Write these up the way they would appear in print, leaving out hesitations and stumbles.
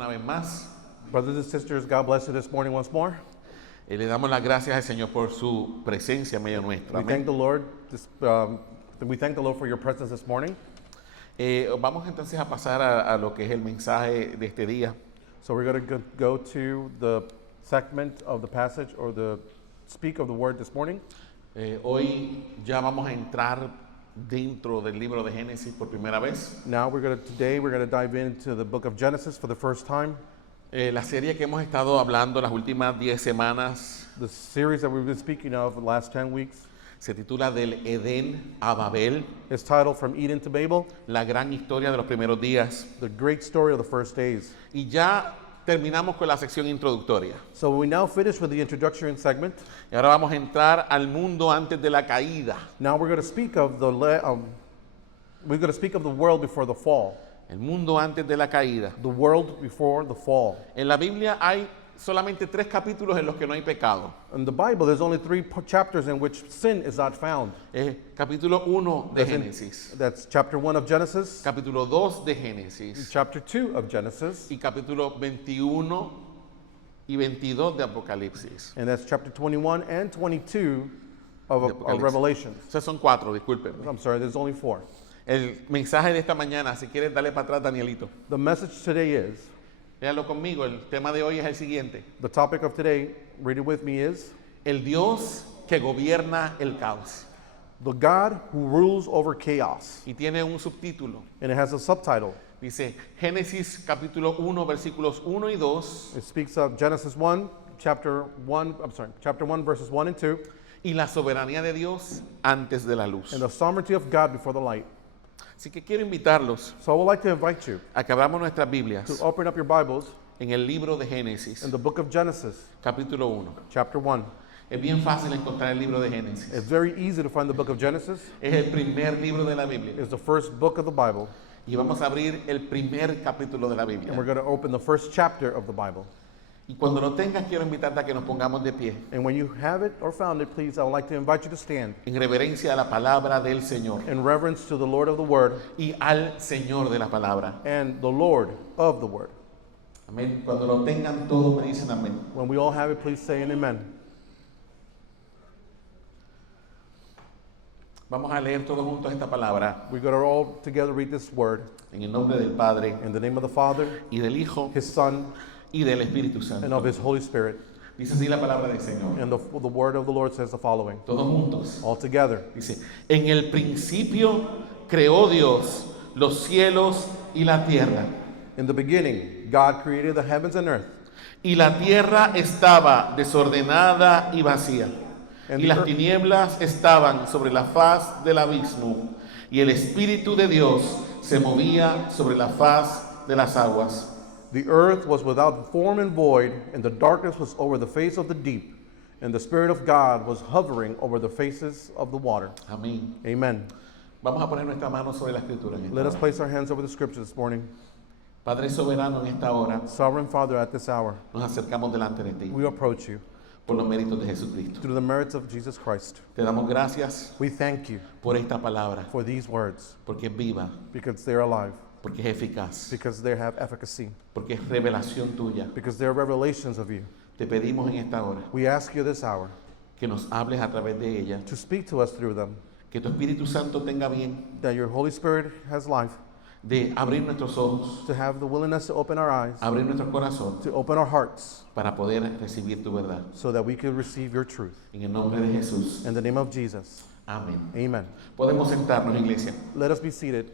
Una vez más, Brothers and sisters, God bless you this morning once more. le damos las gracias al Señor por su presencia en medio nuestro. We thank the Lord. We thank the Lord for your presence this morning. Vamos entonces a pasar a lo que es el mensaje de este día. So we're going to go to the segment of the passage or the speak of the word this morning. Hoy ya vamos a entrar dentro del libro de Génesis por primera vez. Now today we're going to dive into the book of Genesis for the first time. La serie que hemos estado hablando las últimas 10 semanas The series that we've been speaking of the last 10 weeks se titula Del Edén a Babel, is titled From Eden to Babel, la gran historia de los primeros días. the great story of the first days. Y ya terminamos con la sección introductoria. So we now finish with the introduction segment. Y ahora vamos a entrar al mundo antes de la caída. Now we're going to speak of the world before the fall. El mundo antes de la caída. The world before the fall. En la Biblia hay solamente 3 capítulos en los que no hay pecado. In the Bible, there's only 3 chapters in which sin is not found. Capítulo 1 de Génesis, That's chapter 1 of Genesis, capítulo 2 de Génesis chapter 2 of Genesis, y capítulo 21 y 22 de Apocalipsis. and that's chapter 21 and 22 of Apocalipsis. Revelation. O sea, son 4, disculpen. I'm sorry, there's only 4. El mensaje de esta mañana, si quieres darle para atrás, Danielito. The message today is, Léalo conmigo, el tema de hoy es el siguiente. the topic of today, read it with me, is El Dios que gobierna el caos. The God who rules over chaos. Y tiene un subtítulo. And it has a subtitle. Dice Génesis capítulo 1, versículos 1 y 2. It speaks of Genesis 1, chapter 1 verses 1 and 2, Y la soberanía de Dios antes de la luz. and the sovereignty of God before the light. Así que quiero invitarlos So I would like to invite you a que abramos nuestras to Biblias open up your Bibles en el libro de Génesis, in the book of Genesis, capítulo 1. chapter 1. Es bien fácil encontrar el libro de Génesis. It's very easy to find the book of Genesis. Es el primer libro de la Biblia. It's the first book of the Bible, Y vamos a abrir el primer capítulo de la and we're Biblia. going to open the first chapter of the Bible. Y cuando lo tengas, quiero invitarte a que nos pongamos de pie And when you have it or found it, please, I would like to invite you to stand en reverencia a la palabra del Señor in reverence to the Lord of the Word y al Señor de la palabra. and the Lord of the Word. Amén. Cuando lo tengan todos me dicen amén. When we all have it, please say an amen. Vamos a leer todos juntos esta palabra We're going to all together read this word en el nombre del Padre in the name of the Father, y del Hijo His Son, y del Espíritu and Santo. of His Holy Spirit. Dice así la palabra del Señor. And the word of the Lord says the following. Todos juntos. All together. Dice, en el principio creó Dios los cielos y la tierra. In the beginning, God created the heavens and earth. Y la tierra estaba desordenada y vacía. And Y las tinieblas estaban sobre la faz del abismo. Y el Espíritu de Dios se movía sobre la faz de las aguas. The earth was without form and void, and the darkness was over the face of the deep, and the Spirit of God was hovering over the faces of the water. Amén. Amen. Vamos a poner nuestra mano sobre la escritura en esta Let us hora. place our hands over the scripture this morning. Padre soberano, en esta hora Sovereign Father, at this hour, nos acercamos delante de ti we approach you por los méritos de Jesucristo. through the merits of Jesus Christ. Te damos gracias We thank you por esta palabra, for these words, porque es viva, because they're alive, porque es eficaz, because they have efficacy, porque es revelación tuya. because they're revelations of you. Te pedimos en esta hora We ask you this hour que nos hables a través de ella, to speak to us through them, que tu Espíritu Santo tenga bien that your Holy Spirit has life, de abrir nuestros ojos, to have the willingness to open our eyes, abrir nuestro corazón to open our hearts, para poder recibir tu verdad. so that we can receive your truth. En el nombre de Jesús. In the name of Jesus, Amén. amen. Podemos sentarnos, iglesia. Let us be seated.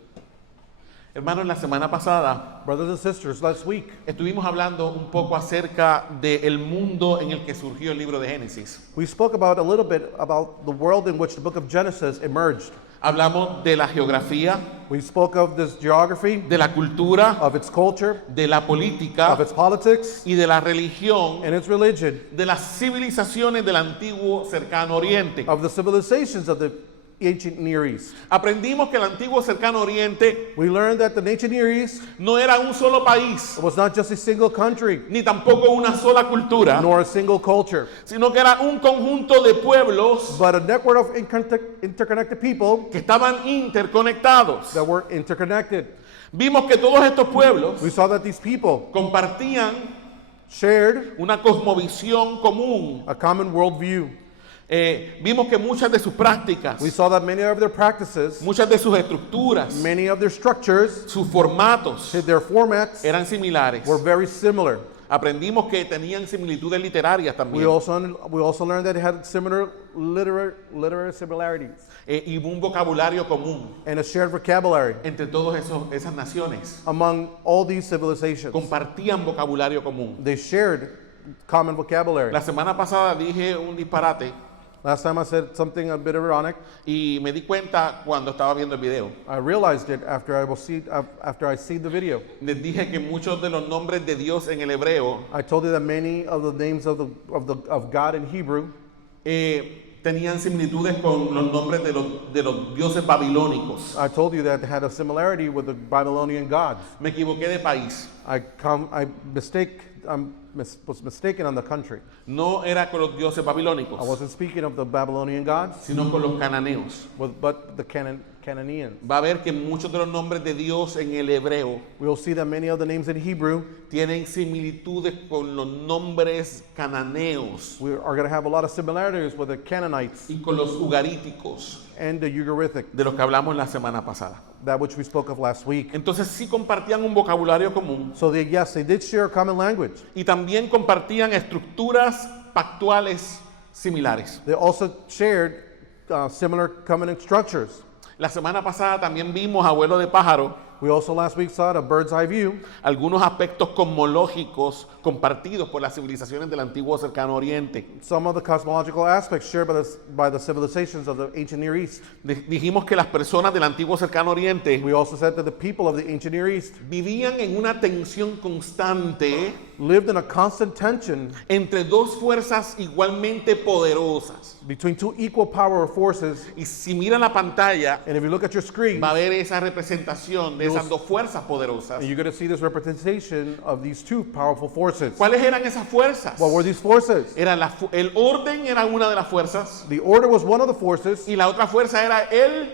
Hermanos, la semana pasada Brothers and sisters, last week estuvimos hablando un poco acerca del mundo en el que surgió el libro de Génesis. we spoke about a little bit about the world in which the book of Genesis emerged. Hablamos de la geografía, We spoke of this geography, de la cultura, of its culture, de la of política its politics, y de la religión and its religion, de las civilizaciones del antiguo cercano oriente. of the civilizations of the ancient Near East. Aprendimos que el antiguo cercano oriente We learned that the ancient Near East no era un solo país, was not just a single country, ni tampoco una sola cultura, nor a single culture, sino que era un conjunto de pueblos but a network of interconnected people que estaban interconectados. that were interconnected. Vimos que todos estos pueblos We saw that these people compartían shared una cosmovisión común. a common worldview. Vimos que muchas de sus prácticas, We saw that many of their practices, muchas de sus estructuras, many of their structures, sus formatos their formats eran similares. were very similar. Aprendimos que tenían similitudes literarias We también also learned that it had similar literary similarities y un vocabulario común and a shared vocabulary entre todas esas naciones. among all these civilizations. Compartían vocabulario común. They shared common vocabulary. La semana pasada dije un disparate Last time I said something a bit ironic. y me di cuenta cuando estaba viendo el video. I realized it after I see the video. Les dije que muchos de los nombres de Dios en el hebreo I told you that many of the names of God in Hebrew tenían similitudes con los nombres de los dioses babilónicos. I told you that it had a similarity with the Babylonian gods. Me equivoqué de país. Was mistaken on the country. No era con los dioses babilónicos, I wasn't speaking of the Babylonian gods, sino con los cananeos. but the Canaanians. Va a ver que muchos de los nombres de Dios en el hebreo We will see that many of the names in Hebrew, tienen similitudes con los nombres cananeos we are going to have a lot of similarities with the Canaanites y con los ugaríticos and the Ugaritic, de los que hablamos la semana pasada. that which we spoke of last week. Entonces sí compartían un vocabulario común So yes, they did share a common language. y también compartían estructuras pactuales similares. They also shared similar covenant structures. La semana pasada también vimos, abuelo de pájaro, We also last week saw a bird's eye view, algunos aspectos cosmológicos compartidos por las civilizaciones del antiguo cercano oriente. some of the cosmological aspects shared by the civilizations of the ancient Near East. Dijimos que las personas del antiguo cercano oriente We also said that the people of the ancient Near East vivían en una tensión constante lived in a constant tension entre dos fuerzas igualmente poderosas. between two equal power forces. Y si mira la pantalla, And if you look at your screen, va a ver esa representación de esas dos fuerzas poderosas. you're going to see this representation of these two powerful forces. ¿Cuáles eran esas fuerzas? What were these forces? Era el orden era una de las fuerzas The order was one of the forces, y la otra fuerza era el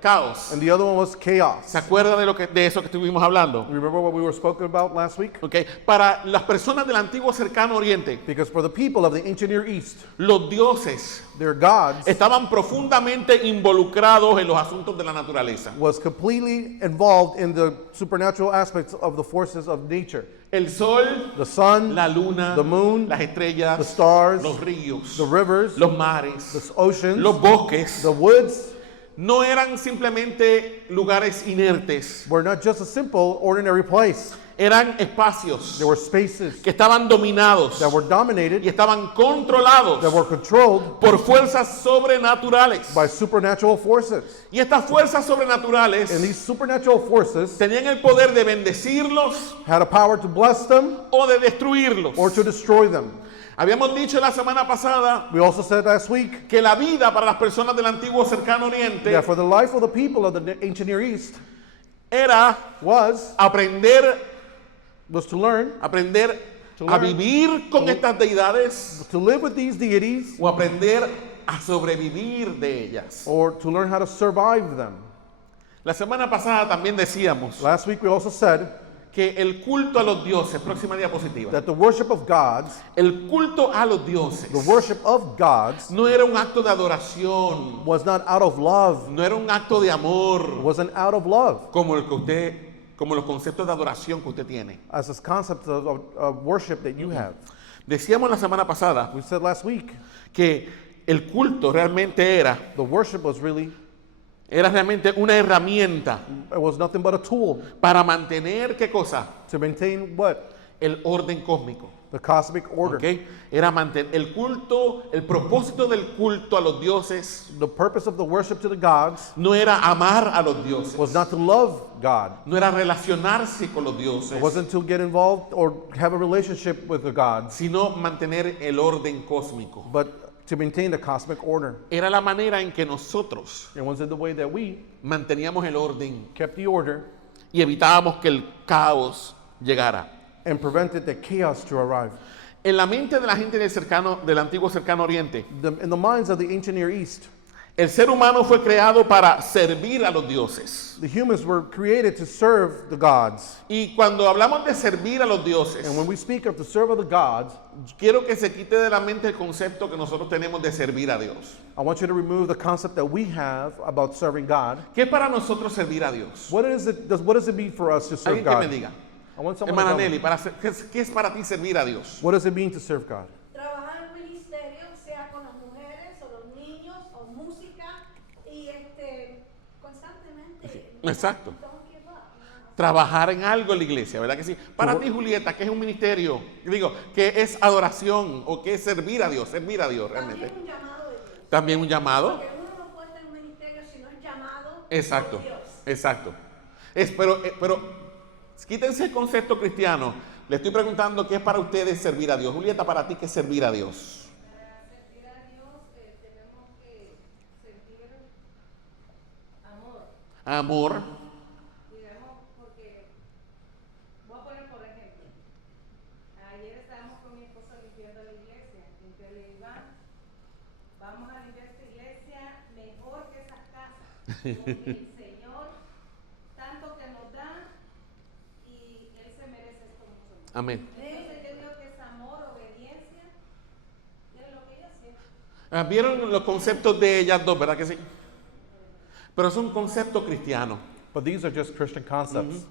caos. and the other one was chaos. ¿Se acuerda de eso que estuvimos hablando? Remember what we were spoken about last week? Okay. Para las personas del antiguo cercano oriente, Because for the people of the ancient Near East, los dioses their gods estaban profundamente involucrados en los asuntos de la naturaleza. was completely involved in the supernatural aspects of the forces of nature. El sol, The sun, la luna, the moon, las estrellas, the stars, los ríos, the rivers, los mares, the oceans, los bosques, the woods no eran simplemente lugares inertes, were not just a simple, ordinary place. eran espacios There were spaces que estaban dominados that were y dominated, estaban controlados that were controlled por fuerzas sobrenaturales. by supernatural forces. Y estas fuerzas sobrenaturales And these supernatural forces tenían el poder de bendecirlos had a power to bless them o de destruirlos. or to destroy them. Habíamos dicho la semana pasada We also said last week que la vida para las personas del antiguo cercano oriente that for the life of the people of the ancient Near East era was aprender to learn a learn. vivir con estas deidades to live with these deities o aprender a sobrevivir de ellas. or to learn how to survive them. La semana pasada también decíamos Last week we also said que el culto a los dioses, próxima diapositiva, that the worship of gods, el culto a los dioses the worship of gods, no era un acto de adoración, was not out of love, no era un acto de amor wasn't out of love, como los conceptos de adoración que usted tiene. as this concept of worship that you have. Decíamos la semana pasada We said last week que el culto realmente the worship was realmente una herramienta it was nothing but a tool para mantener, ¿qué cosa? to maintain what? El orden cósmico. The cosmic order. ¿Ok? Era mantener el culto, el propósito del culto a los dioses The purpose of the worship to the gods no era amar a los dioses, was not to love God. no era relacionarse con los dioses, It wasn't to get involved or have a relationship with the gods, sino mantener el orden cósmico. but to maintain the cosmic order. Era la manera en que nosotros It was in the way that we manteníamos el orden kept the order y evitábamos que el caos llegara. and prevented the chaos to arrive. En la mente de la gente del antiguo cercano oriente, In the minds of the ancient Near East, el ser humano fue creado para servir a los dioses. the humans were created to serve the gods. Y cuando hablamos de servir a los dioses, And when we speak of the serve of the gods, quiero que se quite de la mente el concepto que nosotros tenemos de servir a Dios. I want you to remove the concept that we have about serving God. ¿Qué es para nosotros servir a Dios? What does it mean for us to serve Alguien que me God? diga. I want someone to Hermana tell me. Nelly, ¿qué es para ti servir a Dios? What does it mean to serve God? Trabajar en ministerio, sea con las mujeres o los niños o música y constantemente. Exacto. Don't give up. Trabajar en algo en la iglesia, ¿verdad que sí? Para ti, Julieta, ¿qué es un ministerio? Digo, ¿qué es adoración o qué es servir a Dios realmente? También un llamado de Dios. También un llamado. Porque uno no puede estar en un ministerio si no es llamado Exacto, por Dios. exacto. Pero quítense el concepto cristiano. Le estoy preguntando qué es para ustedes servir a Dios. Julieta, para ti, ¿qué es servir a Dios? Para servir a Dios tenemos que sentir amor. Amor. Digamos, porque voy a poner por ejemplo. Ayer estábamos con mi esposo limpiando la iglesia. Entonces le digo, vamos a limpiar esta iglesia mejor que esas casas. Porque el Señor, tanto que nos da, y Él se merece esto mucho más. Amén. Entonces yo digo que es amor, obediencia, y es lo que ella siente. ¿Vieron los conceptos de ellas dos, verdad que sí? Pero es un concepto cristiano. But these are just Christian concepts.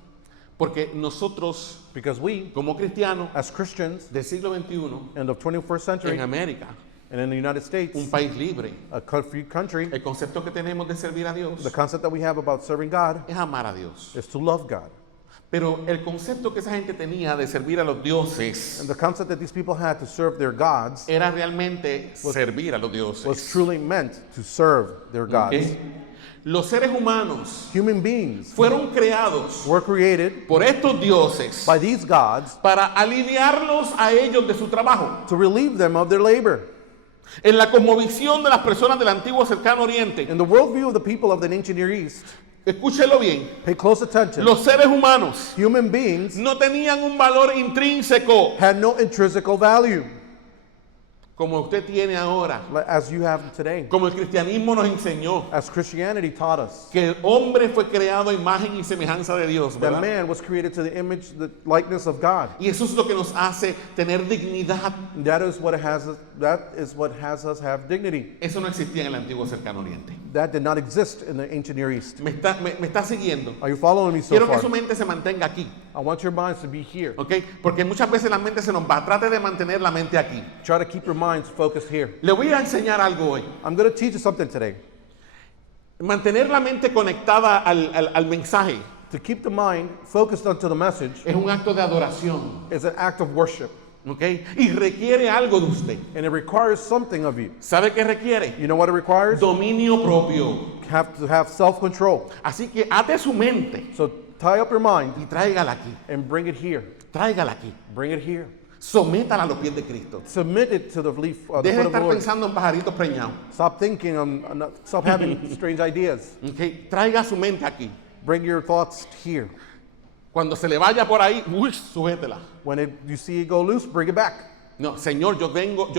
Porque nosotros, Because we, como cristianos as Christians del siglo XXI, in the 21st century en América, And in the United States, un país libre, a free country, el concepto que tenemos de servir a Dios the concept that we have about serving God es amar a Dios. is to love God. Pero el concepto que esa gente tenía de servir a los dioses And the concept that these people had to serve their gods era realmente servir a los dioses. was truly meant to serve their gods. ¿Ok? Los seres humanos Human beings fueron creados were created por estos dioses by these gods para aliviarlos a ellos de su trabajo. to relieve them of their labor. En la cosmovisión de las personas del antiguo cercano oriente, In the worldview of the people of the ancient Near East, escúchelo bien, pay close attention. los seres humanos Human beings no tenían un valor intrínseco had no intrinsic value como usted tiene ahora, as you have today. como el cristianismo nos enseñó, As Christianity taught us, que el hombre fue creado a imagen y semejanza de Dios, that ¿verdad? man was created to the image, the likeness of God. Y eso es lo que nos hace tener dignidad. That is what has us have dignity. Eso no existía en el antiguo cercano oriente. That did not exist in the ancient Near East. ¿Me está siguiendo? Are you following me so Quiero que far? su mente se mantenga aquí, I want your minds to be here. ¿ok? Porque muchas veces la mente se nos va. Trate de mantener la mente aquí. Try to keep your minds focused here. Le voy a enseñar algo hoy. I'm going to teach you something today. Mantener la mente conectada al mensaje To keep the mind focused onto the message es un acto de adoración, is an act of worship, ¿ok? Y requiere algo de usted. and it requires something of you. ¿Sabe qué requiere? You know what it requires? Dominio propio. Have to have self-control. Así que ate su mente So tie up your mind y tráigala aquí. and bring it here. Tráigala aquí. Bring it here. Sométala a los pies de Cristo. Submit it to the leaf, the Deje de foot of the estar Lord. pensando en pajaritos preñados. Stop thinking, stop having strange ideas. ¿Ok? Traiga su mente aquí. Bring your thoughts here. Cuando se le vaya por ahí, uy, sujétela. When you see it go loose, bring it back. No, Señor, yo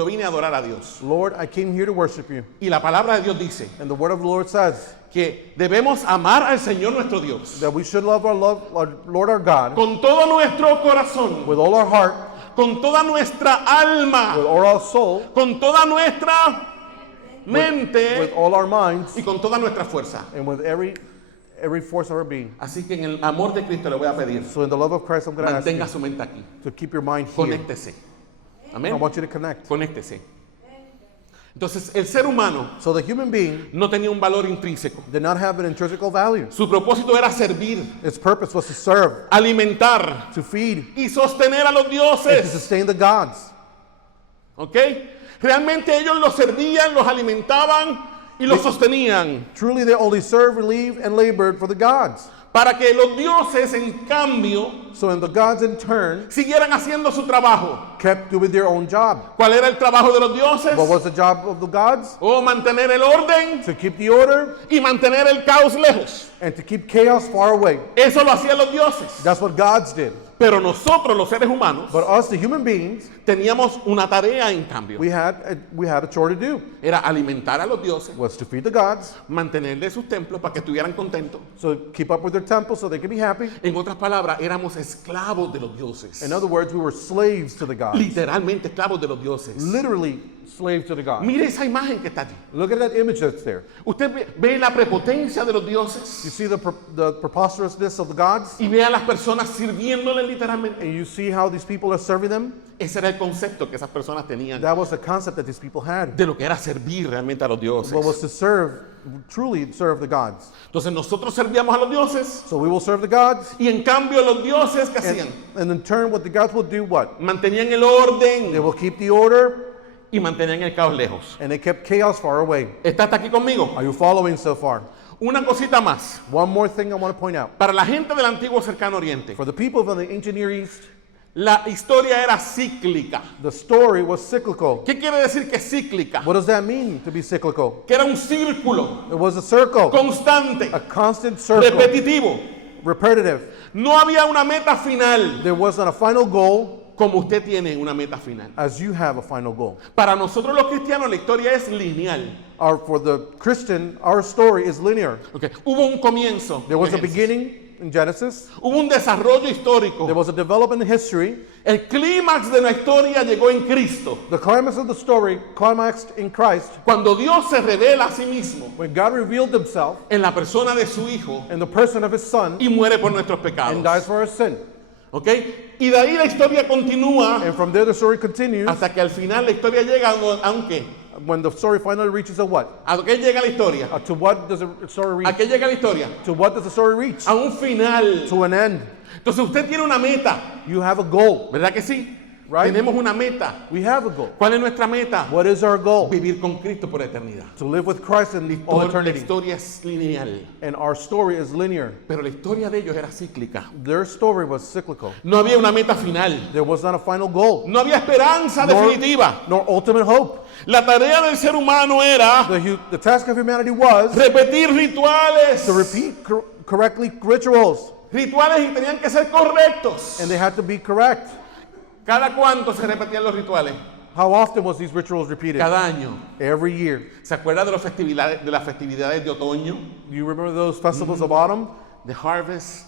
vine a adorar a Dios. Lord, I came here to worship you. Y la palabra de Dios dice And the word of the Lord says que debemos amar al Señor nuestro Dios that we should love our Lord our God con todo nuestro corazón, with all our heart, con toda nuestra with alma, all our soul, con toda nuestra with mente all our minds, y con toda nuestra fuerza. and with every force of our being. Así que en el amor de Cristo le voy a pedir, So in the love of Christ, I'm going to ask mantenga you su mente aquí. to keep your mind here. Conéctese. I Amén. want you to connect. Conéctese. Entonces, el ser humano So the human being no tenía un valor intrínseco. did not have an intrinsic value. Su propósito era servir, Its purpose was to serve, alimentar to feed, y sostener a los and to dioses. sustain the gods. ¿Ok? Realmente ellos los servían, los alimentaban y los sostenían. Truly, they only served, relieved, and labored for the gods. Para que los dioses, en cambio, So and the gods in turn siguieran haciendo su trabajo. kept doing their own job. ¿Cuál era el trabajo de los dioses? What was the job of the gods? O mantener el orden To keep the order y mantener el caos lejos. and to keep chaos far away. Eso lo hacían los dioses. That's what gods did. Pero nosotros, los seres humanos, But us, the human beings, teníamos una tarea en cambio. we had a chore to do. Era alimentar a los dioses, Was to feed the gods, mantenerles sus templos para que estuvieran contentos. so keep up with their temple so they could be happy. En otras palabras, éramos esclavos de los dioses. In other words, we were slaves to the gods. Literalmente esclavos de los dioses. Literally slaves to the gods. Mire esa imagen que está allí. Look at that image that's there. Usted ve la prepotencia de los dioses You see the preposterousness of the gods? y ve a las personas sirviéndole literalmente. And you see how these people are serving them? Ese era el concepto que esas personas tenían That was the concept that these people had. de lo que era servir realmente a los dioses. What was to serve, truly serve the gods. Entonces nosotros servíamos a los dioses So we will serve the gods, y en cambio los dioses, ¿qué hacían? and in turn, what the gods will do, what? Mantenían el They orden will keep the order, y mantenían el caos lejos. and they kept chaos far away. ¿Está hasta aquí conmigo? Are you following so far? Una cosita más. One more thing I want to point out. Para la gente del antiguo cercano oriente, For the people of the ancient Near East, la historia era cíclica. the story was cyclical. ¿Qué quiere decir que es cíclica? What does that mean, to be cyclical? Que era un círculo It was a circle, constante, a constant circle, repetitivo. repetitive. No había una meta final There wasn't a final goal como usted tiene una meta final. as you have a final goal. Para nosotros los cristianos la historia es lineal. For the Christian, our story is linear. Okay. Hubo un comienzo, There was a Génesis. beginning in Genesis. Hubo un desarrollo There histórico. was a development in history. El clímax de la historia llegó en Cristo, The climax of the story climaxed in Christ cuando Dios se revela a sí mismo when God revealed himself en la persona de su Hijo in the person of his Son y muere por nuestros and dies pecados. for our sin. ¿Ok? Y de ahí la historia continúa And from there the story continues hasta que al final la historia llega a un qué? when the story finally reaches a what? ¿A qué llega la historia? To what does the story ¿A reach? qué llega la historia? To what does the story reach? A un final. To an end. Entonces usted tiene una meta, You have a goal, ¿verdad que sí? right? Tenemos una meta. We have a goal. ¿Cuál es nuestra meta? What is our goal? Vivir con Cristo por eternidad. To live with Christ in all La eternity. historia es lineal, And our story is linear. pero la historia de ellos era cíclica. Their story was cyclical. No había una meta final. There was not a final goal, No había esperanza definitiva. nor ultimate hope. La tarea del ser humano era The task of humanity was repetir rituales. to repeat correctly rituals, Rituales y tenían que ser correctos. and they had to be correct. ¿Cada cuánto se repetían los rituales? How often was these rituals repeated? Cada año. Every year. ¿Se acuerda de, las festividades de otoño? Do you remember those festivals of autumn? The Harvest.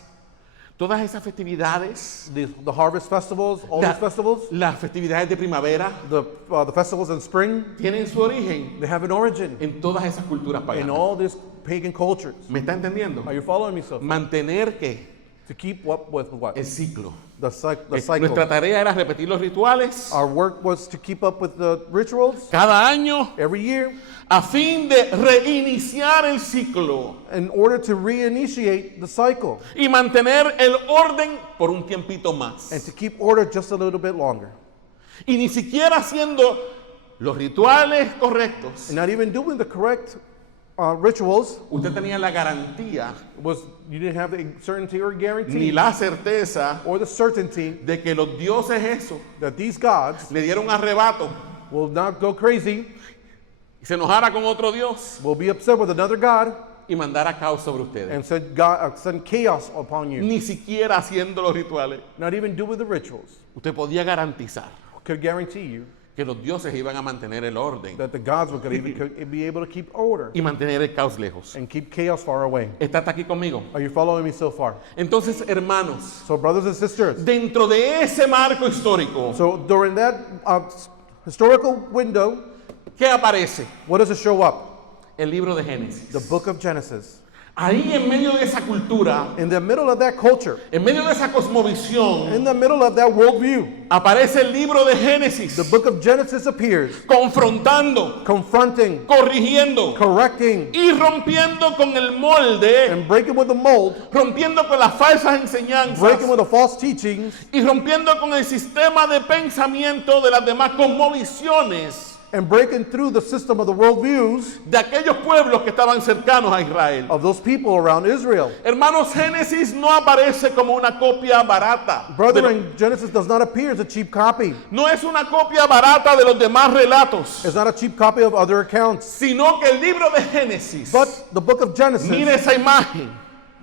Todas esas festividades. The harvest festivals, all these festivals? Las festividades de primavera The festivals in spring, tienen su origen they have an origin en todas esas culturas in paganas. all these pagan cultures. ¿Me está entendiendo? Are you following me so far? Mantener que To keep up with what? el ciclo. The cycle. Nuestra tarea era repetir los rituales Our work was to keep up with the rituals cada año every year a fin de reiniciar el ciclo in order to reinitiate the cycle y mantener el orden por un tiempito más. and to keep order just a little bit longer. Y ni siquiera haciendo los rituales correctos, And not even doing the correct rituals usted tenía la garantía you didn't have the certainty or ni guarantee la certeza or the certainty de que los dioses eso that these gods le dieron arrebato will not go crazy, y se enojara con otro Dios will be upset with another god, y mandara caos sobre ustedes. and send chaos upon you. Ni siquiera haciendo los rituales. Not even doing the rituals Usted podía garantizar could guarantee you que los dioses iban a mantener el orden that the gods would even could be able to keep order y mantener el caos lejos. and keep chaos far away. ¿Está hasta aquí conmigo? Are you following me so far? Entonces, hermanos, So, brothers and sisters, dentro de ese marco histórico, so during that historical window, ¿qué aparece? what does it show up? El libro de Génesis. The book of Genesis. Ahí en medio de esa cultura, In the middle of that culture, en medio de esa cosmovisión, in the middle of that worldview, aparece el libro de Génesis, the book of Genesis appears, confrontando, confronting, corrigiendo correcting, y rompiendo con el molde, and breaking with the mold, rompiendo con las falsas breaking enseñanzas with the false teachings, y rompiendo con el sistema de pensamiento de las demás cosmovisiones and breaking through the system of the worldviews de aquellos pueblos que estaban cercanos a Israel. of those people around Israel. Hermanos, Génesis no aparece como una copia barata. Brethren, Genesis does not appear as a cheap copy. No es una copia barata de los demás relatos, It's not a cheap copy of other accounts. sino que el libro de Génesis, But the book of Genesis, mire esa imagen,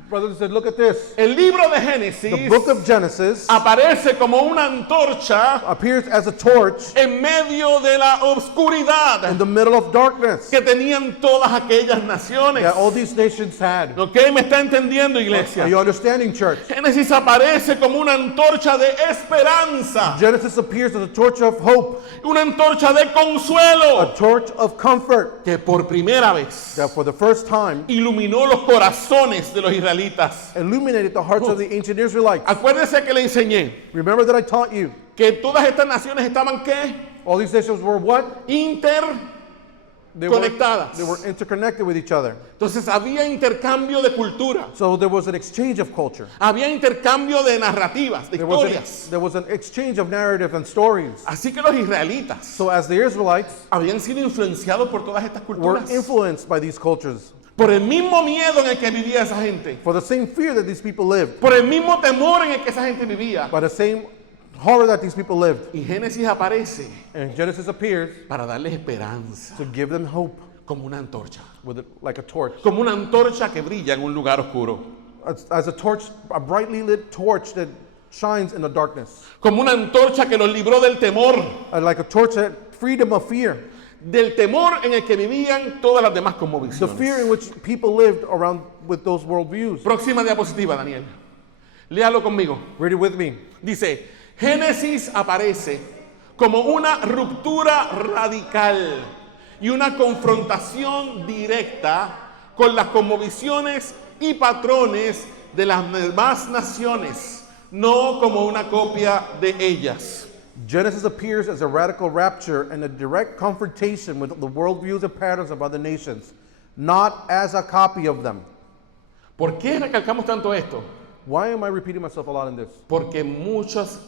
brothers and sisters, look at this. el libro de The Génesis book of Genesis aparece como una antorcha appears as a torch en medio de la in oscuridad the middle of darkness que tenían todas aquellas naciones. that all these nations had. ¿Ok? ¿Me está entendiendo, iglesia? Are you understanding, church? Génesis aparece como una antorcha de esperanza, Genesis appears as a torch of hope, una antorcha de consuelo, a torch of comfort que por primera vez that for the first time iluminó los corazones de los israelitas. illuminated the hearts of the ancient Israelites. Acuérdese que le enseñé Remember that I taught you que todas estas naciones estaban ¿qué? all these nations were what? They were, Conectadas. they were interconnected with each other. Entonces había intercambio de cultura, So there was an exchange of culture. había intercambio de narrativas, de historias. There was an exchange of narrative and stories. Así que los israelitas So as the Israelites habían sido influenciados por todas estas were culturas, influenced by these cultures, por el mismo miedo en el que vivía esa gente, for the same fear that these people lived, por el mismo temor en el que esa gente vivía. by the same horror that these people lived. Y Génesis aparece And Genesis appears para darles esperanza, to give them hope como una antorcha, with like a torch. como una antorcha que brilla en un lugar oscuro, As a torch, a brightly lit torch that shines in the darkness. como una antorcha que los libró del temor, Like a torch that freed them of fear. del temor en el que vivían todas las demás The fear in cosmovisiones. which people lived around with those worldviews. Próxima diapositiva, Daniel. Léalo conmigo. Read it with me. Dice, Génesis aparece como una ruptura radical y una confrontación directa con las cosmovisiones y patrones de las demás naciones, no como una copia de ellas. Genesis appears as a radical rapture and a direct confrontation with the worldviews and patterns of other nations, not as a copy of them. ¿Por qué recalcamos tanto esto? Why am I repeating myself a lot in this? Porque muchos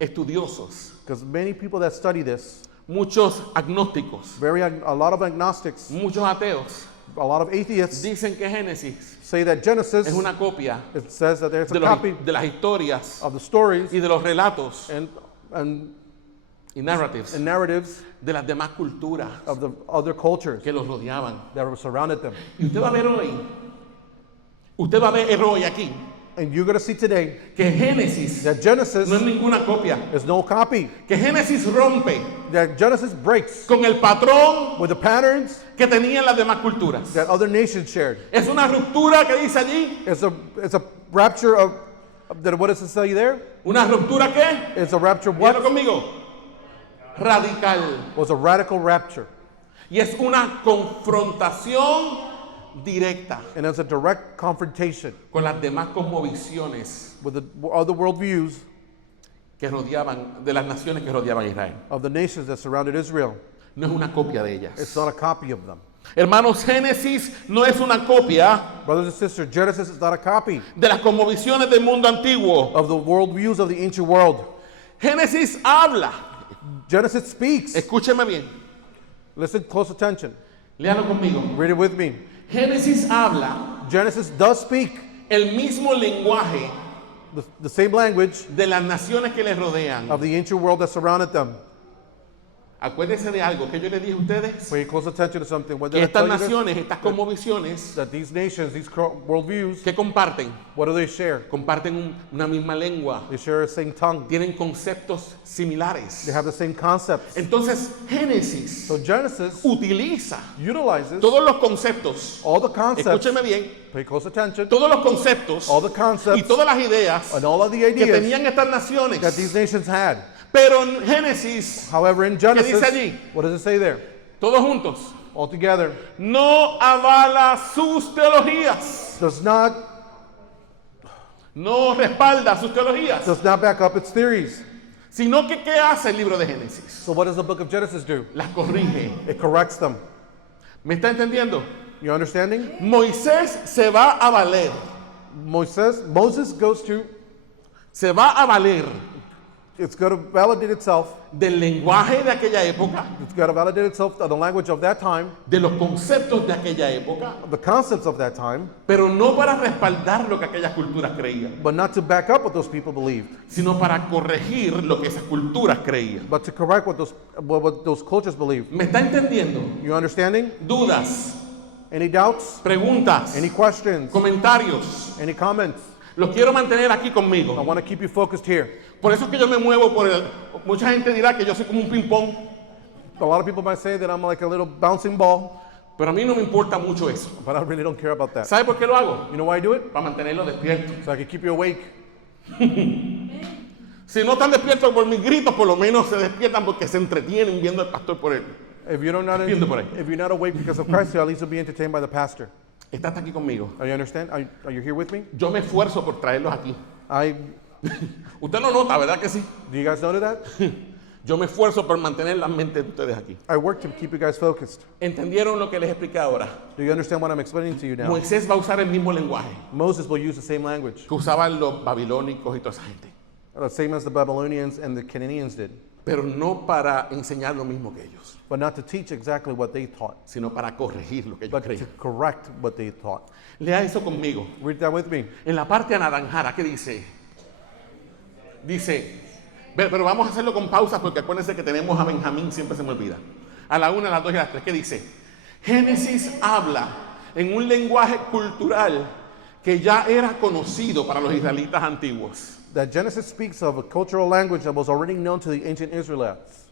estudiosos, Because many people that study this, muchos agnósticos, a lot of agnostics, muchos ateos, a lot of atheists dicen que Génesis say that Genesis, es una copia it says that there's de, a copy de las historias of the stories y de los relatos and y narratives narratives de las demás culturas of the other cultures que los rodeaban. that surrounded them. Y usted va a ver hoy aquí, And you're going to see today que Génesis that Genesis no es ninguna copia, is no copy, que Génesis rompe that Genesis breaks con el patrón with the patterns que tenían las demás culturas. that other nations shared. Es una ruptura que dice allí, It's a rapture of what does it say there? una ruptura que, It's a rapture of dígalo what? conmigo, radical. Was a radical rapture. Y es una confrontación directa And it's a direct confrontation con las demás cosmovisiones with the other worldviews que rodeaban, de las naciones que rodeaban a Israel. of the nations that surrounded Israel. No es una copia de It's ellas. not a copy of them. Hermanos, Génesis no es una copia Brothers and sisters, Genesis is not a copy de las cosmovisiones del mundo antiguo. of the worldviews of the ancient world. Génesis habla, Genesis speaks. escúcheme bien, Listen, close attention. léalo conmigo. Read it with me. Génesis habla Genesis does speak el mismo lenguaje the same language de las naciones que les rodean. of the ancient world that surrounded them. Acuérdense de algo que yo les dije a ustedes, Pay close attention to something. What que did I tell estas you guys? naciones, estas cosmovisiones, That these nations, these worldviews, ¿qué comparten? what do they share? Comparten una misma lengua, They share the same tongue. tienen conceptos similares. They have the same concepts. Entonces, Génesis So Genesis utiliza utilizes todos los conceptos, all the concepts. escúcheme bien, Pay close attention. todos los conceptos All the concepts y todas las ideas and all of the que ideas tenían estas naciones. that these nations had. Pero en Génesis, However, in Genesis, dice allí? what does it say there? todos juntos, All together, no avala sus teologías, does not respalda sus teologías, back up its theories. sino que ¿qué hace el libro de Génesis? So what does the book of Genesis do? Las corrige. It corrects them. ¿Me está entendiendo? You understanding? Moisés se va a valer, Moses goes to, it's going to validate itself. del lenguaje de aquella época, It's got to validate itself of the language of that time, de los conceptos de aquella época, the concepts of that time, pero no para respaldar lo que aquellas culturas creían, but not to back up what those people believed, sino para corregir lo que esas culturas creían. but to correct what those cultures believed. ¿Me está entendiendo? You understanding? Dudas, Any doubts? preguntas, Any questions? comentarios. Any comments? Los quiero mantener aquí I conmigo. want to keep you focused here. Por eso es que yo me muevo por el... Mucha gente dirá que yo soy como un ping-pong, A lot of people might say that I'm like a little bouncing ball, pero a mí no me importa mucho eso. but I really don't care about that. ¿Sabe por qué lo hago? You know why I do it? Para mantenerlo despierto. So I can keep you awake. Si no están despiertos por mis gritos, por lo menos se despiertan porque se entretienen viendo al pastor por él. If you're not awake because of Christ, you'll at least be entertained by the pastor. Está aquí conmigo. Are you understand? Are you here with me? Yo me esfuerzo por traerlos aquí. Do Usted lo nota, ¿verdad que sí? you guys notice that? Yo me esfuerzo por mantener las mentes de ustedes aquí. I work to keep you guys focused. ¿Entendieron lo que les expliqué ahora? Do you understand what I'm explaining to you now? Moisés va a usar el mismo lenguaje Moses will use the same language, que usaban los babilónicos y toda esa gente, the same as the Babylonians and the Canaanians did, pero no para enseñar lo mismo que ellos, but not to teach exactly what they taught, sino para corregir lo que ellos but to creían. correct what they taught. Lea eso conmigo. Read that with me. En la parte anaranjada, ¿qué dice? Dice, pero vamos a hacerlo con pausas porque acuérdense que tenemos a Benjamín, siempre se me olvida. A la 1, a las 2 y a las 3, ¿qué dice? Génesis habla en un lenguaje cultural que ya era conocido para los israelitas antiguos. That Genesis speaks of a cultural language that was already known to the ancient Israelites,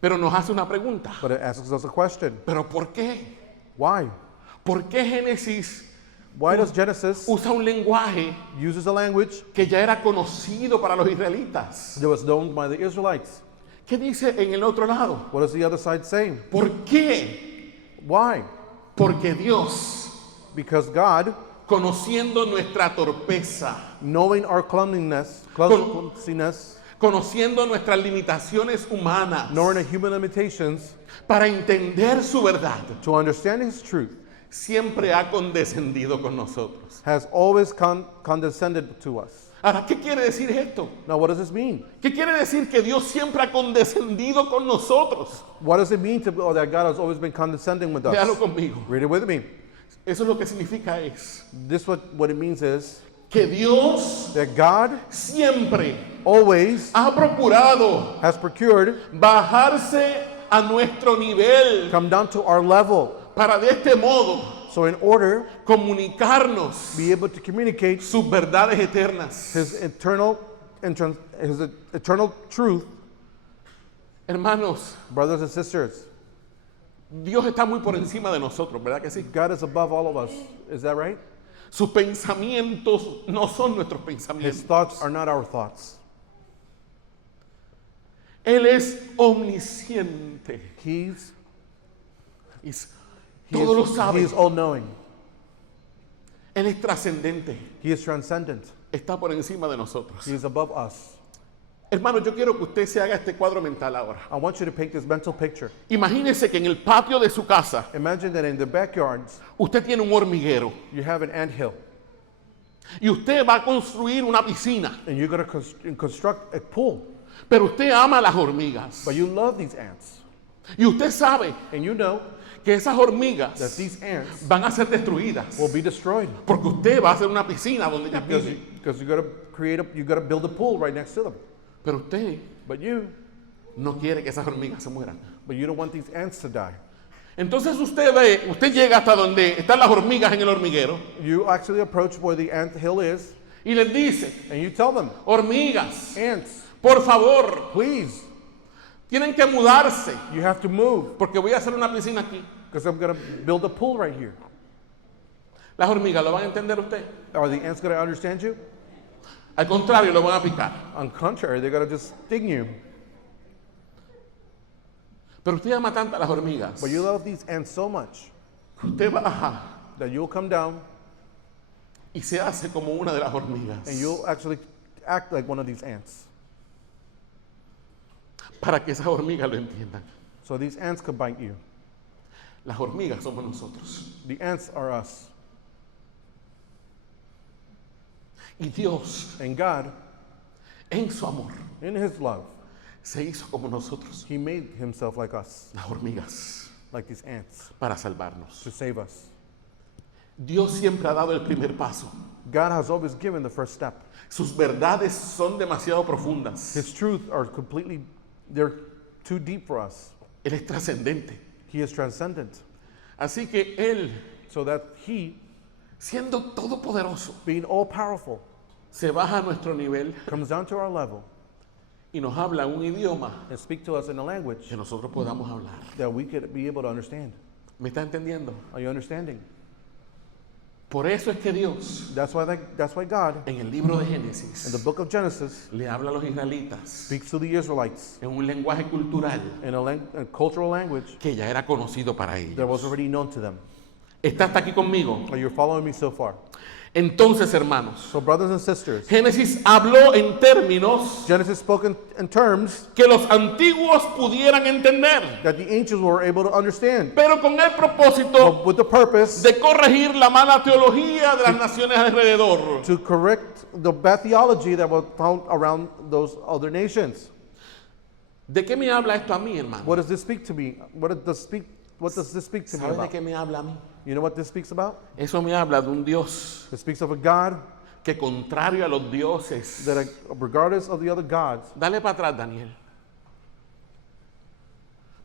Pero nos hace una pregunta. but it asks us a question. ¿Pero por qué? Why? ¿Por qué Génesis Why does Genesis usa un lenguaje uses a language que ya era conocido para los israelitas? that was known by the Israelites? ¿Qué dice en el otro lado? What does the other side say? ¿Por qué? Why? Porque Dios, Because God, conociendo nuestra torpeza, knowing our clumsiness, conociendo nuestras limitaciones humanas, knowing the human limitations, para entender su verdad, to understand His truth, siempre ha condescendido con nosotros. has always condescended to us. Ahora, ¿qué quiere decir esto? Now, what does this mean? ¿Qué quiere decir que Dios siempre ha condescendido con nosotros? What does it mean that God has always been condescending with Léalo us? conmigo. Read it with me. Eso es lo que significa es This what it means is que Dios that God siempre always ha procurado has procured bajarse a nuestro nivel come down to our level. para de este modo So in order comunicarnos be able to communicate sus verdades eternas. his eternal truth, Hermanos, brothers and sisters, Dios está muy por encima de nosotros, ¿verdad que sí? God is above all of us. Is that right? Sus pensamientos no son nuestros His pensamientos. thoughts are not our thoughts. Él es omnisciente. He's Todo lo sabe. He is all-knowing. Él es trascendente. He is transcendent. Está por encima de nosotros. He is above us. Hermano, yo quiero que usted se haga este cuadro mental ahora. I want you to paint this mental picture. Imagínese que en el patio de su casa Imagine that in the backyards, usted tiene un hormiguero you have an anthill, y usted va a construir una piscina, and you're going to construct a pool. pero usted ama las hormigas. But you love these ants. Y usted sabe And you know que esas that hormigas these ants van a ser destruidas. will be destroyed. Porque usted va a hacer una piscina donde ellas viven. Because you got to build a pool right next to them. Pero usted But you no quiere que esas hormigas se mueran. don't want these ants to die. Entonces usted llega hasta donde están las hormigas en el hormiguero You actually approach where the ant hill is, y les dice, and you tell them, hormigas, ants, por favor, please, tienen que mudarse you have to move, porque voy a hacer una piscina aquí. because I'm going to build a pool right here. Las hormigas lo van a entender usted. Are the ants going to understand you? Al contrario, lo van a picar. On contrary, they're going to just sting you. Pero usted ama tanto a las hormigas But you love these ants so much que usted baja that you'll come down y se hace como una de las hormigas and you'll actually act like one of these ants. para que esas hormigas lo entiendan. So these ants could bite you. Las hormigas somos nosotros. The ants are us. Y Dios, And God, en su amor, in His love, se hizo como nosotros, He made Himself like us, las hormigas, like these ants, para salvarnos. to save us. Dios siempre ha dado el primer paso. God has always given the first step. Sus verdades son demasiado profundas. His truth are they're too deep for us. Él es trascendente. He is transcendent. Así que Él, So that He, siendo todopoderoso, being all powerful, se baja a nuestro nivel comes down to our level y nos habla un idioma and speak to us in a language que nosotros podamos hablar. that we could be able to understand. ¿Me está entendiendo? Are you understanding? Por eso es que Dios, That's why God, en el libro de in the Génesis, book of Genesis, le habla a los israelitas speaks to the Israelites en un lenguaje cultural in a cultural language que ya era conocido para that was ellos. already known to them. ¿Está hasta aquí conmigo? Are you following me so far? Entonces, hermanos, So, brothers and sisters, Génesis habló en términos Genesis spoke in terms que los antiguos pudieran entender, that the ancients were able to understand, pero con el propósito but with the purpose de corregir la mala teología de las naciones alrededor. to correct the bad theology that was found around those other nations. ¿De qué me habla esto a mí, hermano? What does this speak to me? What does this speak to me ¿Sabe de about? qué me habla a mí? You know what this speaks about? Eso me habla de un Dios It speaks of a God que, contrario a los dioses, that, regardless of the other gods, dale para atrás, Daniel.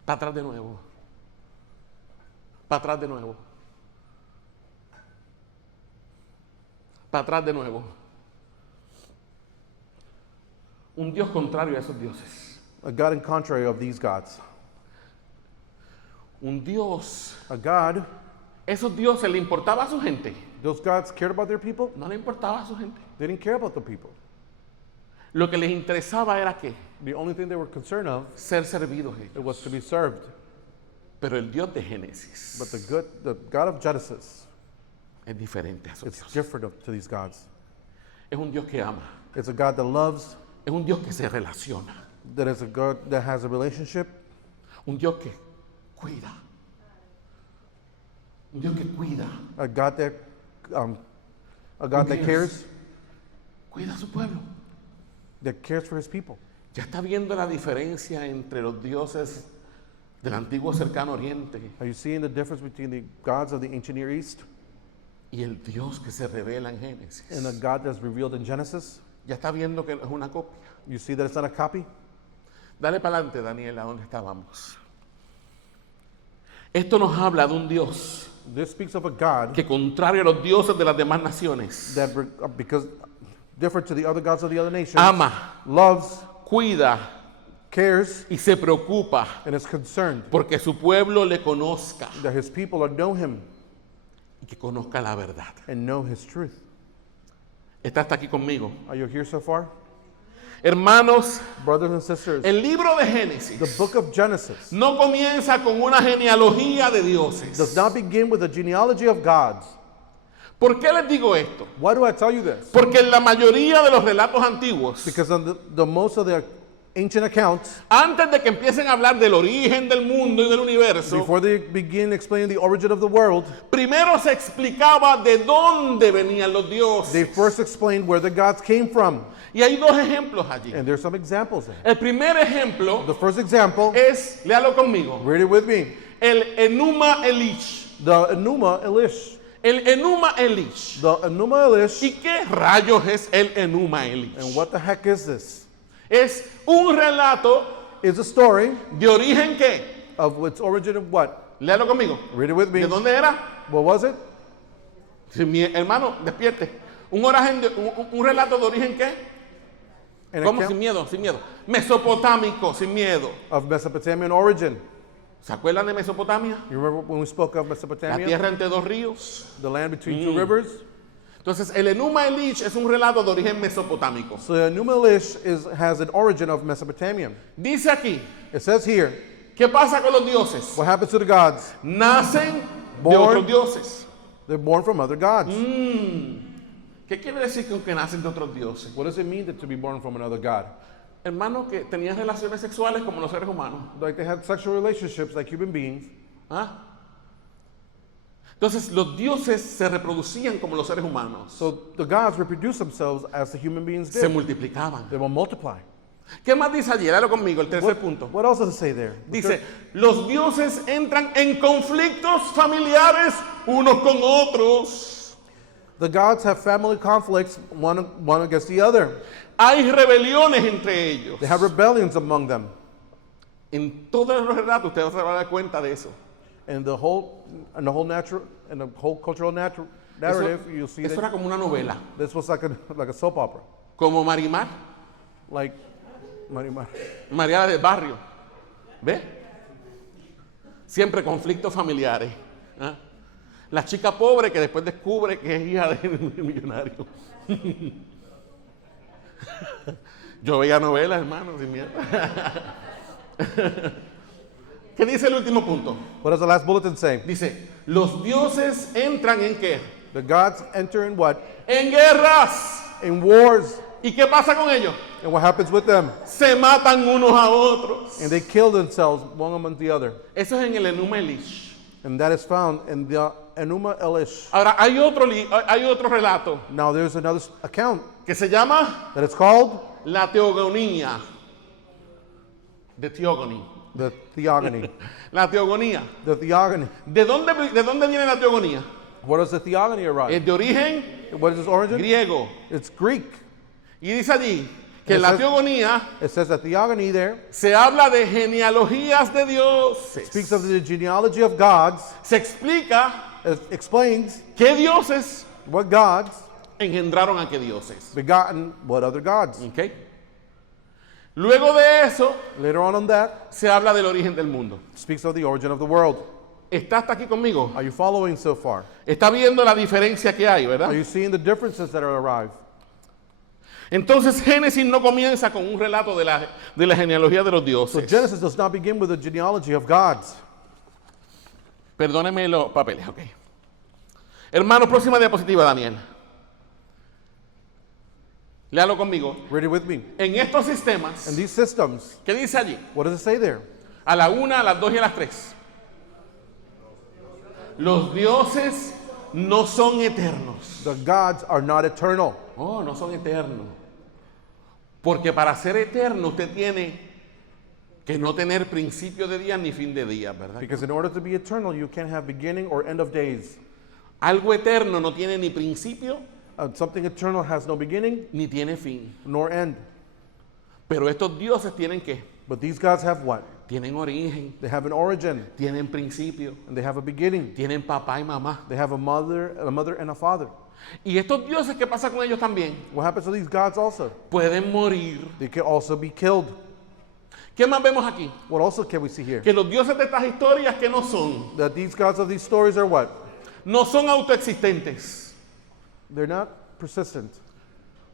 Para atrás de nuevo. Para atrás de nuevo. Para atrás de nuevo. Un Dios contrario a esos dioses. a God in contrary of these gods. Un Dios. A God, Esos dioses le importaba a su gente. those gods cared about their people? No le importaba a su gente. They didn't care about the people. Lo que les interesaba era que The only thing they were concerned of, ser servidos it ellos. was to be served. Pero el Dios de Génesis But the God of Genesis, es diferente a esos it's dioses. different to these gods. Es un Dios que ama. It's a God that loves es un Dios que se relaciona, that is a God that has a relationship, un Dios que cuida, un Dios que cuida, a God that cares, cuida a su pueblo. that cares for his people. Ya está viendo la diferencia entre los dioses del antiguo cercano oriente Are you seeing the difference between the gods of the ancient Near East y el Dios que se revela en Génesis. and the God that's revealed in Genesis? Ya está viendo que es una copia. You see that it's not a copy? Dale para adelante, Daniela, ¿dónde estábamos? Esto nos habla de un Dios This speaks of a God que, contrario a los dioses de las demás naciones, that, because different to the other gods of the other nations, ama, loves, cuida cares, y se preocupa and is concerned porque su pueblo le conozca that his people know him y que conozca la verdad. and know his truth. ¿Está hasta aquí conmigo? Are you here so far? Hermanos, Brothers and sisters, el libro de the Génesis book of Genesis no comienza con una genealogía de does dioses. not begin with a genealogy of gods. ¿Por qué les digo esto? Why do I tell you this? Porque en la mayoría de los relatos antiguos, Because on the most of the ancient accounts, antes de que empiecen a hablar del origen del mundo y del universo, before they begin explaining the origin of the world, primero se explicaba de dónde venían los they dioses. first explained where the gods came from. Y hay dos ejemplos allí. And there's some examples there. El primer ejemplo The first example, es, léalo conmigo, read it with me, el Enuma Elish. the Enuma Elish. El Enuma Elish. The Enuma Elish, ¿Y qué rayos es el Enuma Elish? and what the heck is this? Es un relato It's a story de origen ¿qué? of its origin of what? Léalo conmigo. Read it with me. ¿De dónde era? What was it? Si mi hermano, despierte. Un relato de origen ¿qué? An ¿Cómo? account Sin miedo, sin miedo. Mesopotámico, sin miedo. of Mesopotamian origin. ¿Se acuerdan de Mesopotamia? You remember when we spoke of La Mesopotamia? tierra entre dos ríos. The land between two rivers? Entonces, el Enuma Elish es un relato de origen mesopotámico. So the Enuma Elish has an origin of Mesopotamia. Dice aquí, It says here, ¿qué pasa con los dioses? what happens to the gods? Nacen de Born. otros dioses. They're born from other gods. ¿Qué quiere decir con que nacen de otros dioses? What does it mean to be born from another god? Hermanos que tenían relaciones sexuales como los seres humanos. Like they had sexual relationships like human beings. ¿Ah? Entonces, los dioses se reproducían como los seres humanos. So the gods reproduce themselves as the human beings Se did. multiplicaban. They will multiply. ¿Qué más dice allí? Léalo conmigo, el tercer punto. What else does it say there? Dice, los dioses entran en conflictos familiares unos con otros. The gods have family conflicts, one against the other. Hay rebeliones entre ellos. They have rebellions among them. En todos los relatos ustedes se van a dar cuenta de eso. And the whole cultural narrative, you'll see Eso era that como una novela. this was like a soap opera. Como Marimar, Like, Marimar. María del Barrio. ¿Ve? Siempre conflictos familiares. ¿Ah? La chica pobre que después descubre que es hija de un millonario. Yo veía novelas, hermano, sin miedo. ¿Qué dice el último punto? What does the last bulletin say? Dice, los dioses entran en qué? The gods enter in what? En guerras. In wars. ¿Y qué pasa con ellos? And what happens with them? Se matan unos a otros. And they kill themselves one among the other. Eso es en el Enuma Elish. And that is found in the Enuma Elish. Ahora, hay otro relato Now there's another account que se llama that is called la Teogonía. The Theogony. the Theogony. La Teogonía. The Theogony. ¿De dónde viene la Teogonía? Where does the Theogony arrive? Es de origen What is its origin? griego. It's Greek. Y dice allí que It la says- Teogonía It says that Theogony there se habla de genealogías de dioses. speaks of the genealogy of gods. Se explica It explains qué dioses what gods engendraron a qué dioses. begotten what other gods. ¿Ok? Luego de eso Later on that, se habla del origen del mundo. speaks of the origin of the world. ¿Está hasta aquí conmigo? Are you following so far? Está viendo la diferencia que hay, Are ¿verdad? you seeing the differences that are arrived? Entonces Génesis no comienza con un relato de la genealogía de los So dioses. Genesis does not begin with a genealogy of gods. Perdóneme los papeles, ok. Hermano, próxima diapositiva, Daniel. Léalo conmigo. Read it with me. En estos In sistemas, these systems, ¿qué dice allí? what does it say there? A la 1, a las 2 y a las 3. Los dioses no son eternos. The gods are not eternal. Oh, no son eternos. Porque para ser eterno usted tiene que no tener principio de día ni fin de día, ¿verdad? Because in order to be eternal, you can't have beginning or end of days. Algo eterno no tiene ni principio Something eternal has no beginning ni tiene fin. nor end. Pero estos dioses tienen ¿qué? But these gods have what? Tienen origen, They have an origin tienen principio, and they have a beginning. tienen papá y mamá. They have a mother and a father. Y estos dioses, ¿qué pasa con ellos también? What happens to these gods also? Pueden morir. They can also be killed. ¿Qué más vemos aquí? What also can we see here? Que los dioses de estas historias, ¿qué no son? That these gods of these stories are what? No son autoexistentes. They're not persistent.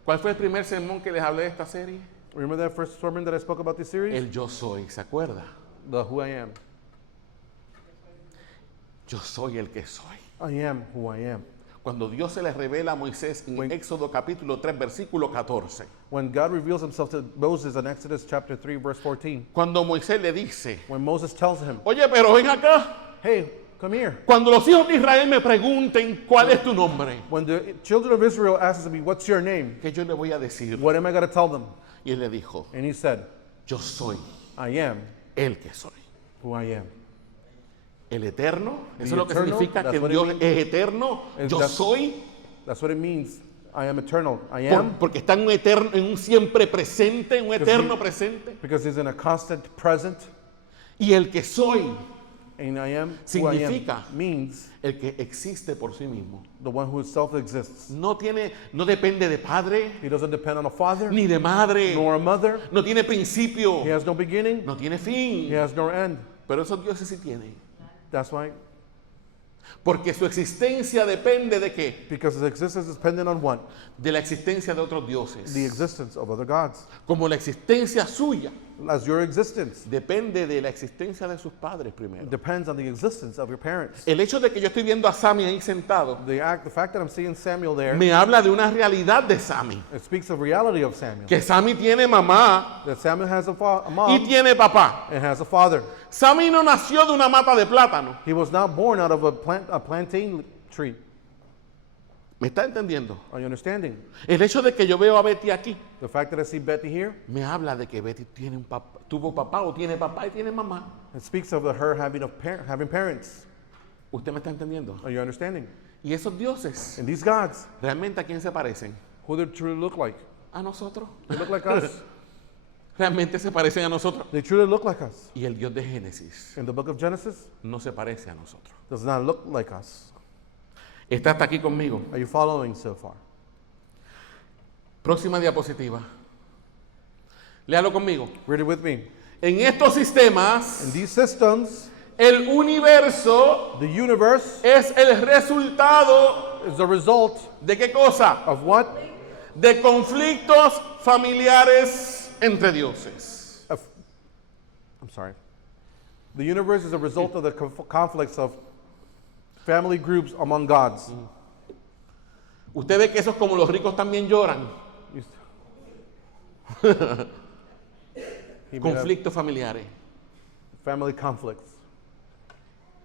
¿Cuál fue el primer sermón que les hablé de esta serie? Remember that first sermon that I spoke about this series? El yo soy, ¿se acuerda? The who I am. Yo soy el que soy. I am who I am. Cuando Dios se les revela a Moisés en When- Éxodo capítulo 3, versículo 14. When God reveals himself to Moses in Exodus chapter 3, verse 14, Cuando Moisés le dice, when Moses tells him, oye, pero ven acá. hey, come here. Cuando los hijos de Israel me pregunten cuál es tu nombre, When the children of Israel asked me, what's your name? ¿qué yo le voy a decir? What am I going to tell them? Y él le dijo, And he said, yo soy I am el que soy. who I am. El eterno, eso es The lo que eternal, significa that's que what it Dios means. es eterno. Is Yo that- soy, That's what it means. I am eternal. I am porque está en un eterno, en un siempre presente, un eterno presente. because he's in a constant present. Y el que soy, And I am who I Significa- am means el que existe por sí mismo. the one who self-exists. No depende de padre, He doesn't depend on a father ni de madre. nor a mother. No tiene principio, He has no beginning. no tiene He fin. has no end. Pero esos dioses sí tienen. That's why, Porque su existencia depende de qué? because his existence is dependent on what? De la existencia de otros dioses. The existence of other gods. Como la existencia suya As your existence depende de la existencia de sus padres primero. depends on the existence of your parents. El hecho de que yo estoy viendo a Sammy ahí sentado The fact that I'm seeing Samuel there, me habla de una realidad de Sammy. it speaks of reality of Samuel. Que Sammy tiene mamá That Samuel has a y mom tiene papá. and has a father. Sammy no nació de una mata de plátano. He was not born out of a plantain tree. ¿Me está entendiendo? Are you understanding? El hecho de que yo veo a Betty aquí The fact that I see Betty here, me habla de que Betty tiene tuvo papá o tiene papá y tiene mamá. it speaks of her having parents. ¿Usted me está entendiendo? Are you understanding? Y esos dioses, And these gods, ¿realmente a quién se parecen? who they truly look like? A nosotros. They look like us. Realmente se parecen a nosotros. They truly look like us. Y el Dios de Génesis In the book of Genesis, no se parece a nosotros. does not look like us. Está hasta aquí conmigo. Are you following so far? Próxima diapositiva. Léalo conmigo. Read it with me. En estos sistemas, In these systems, el universo the universe es el resultado is the result de qué cosa? of what? De conflictos familiares entre dioses. I'm sorry. The universe is a result of the conflicts of family groups among gods. Usted ve que esos como los ricos también lloran. He made up Conflictos familiares. family conflicts.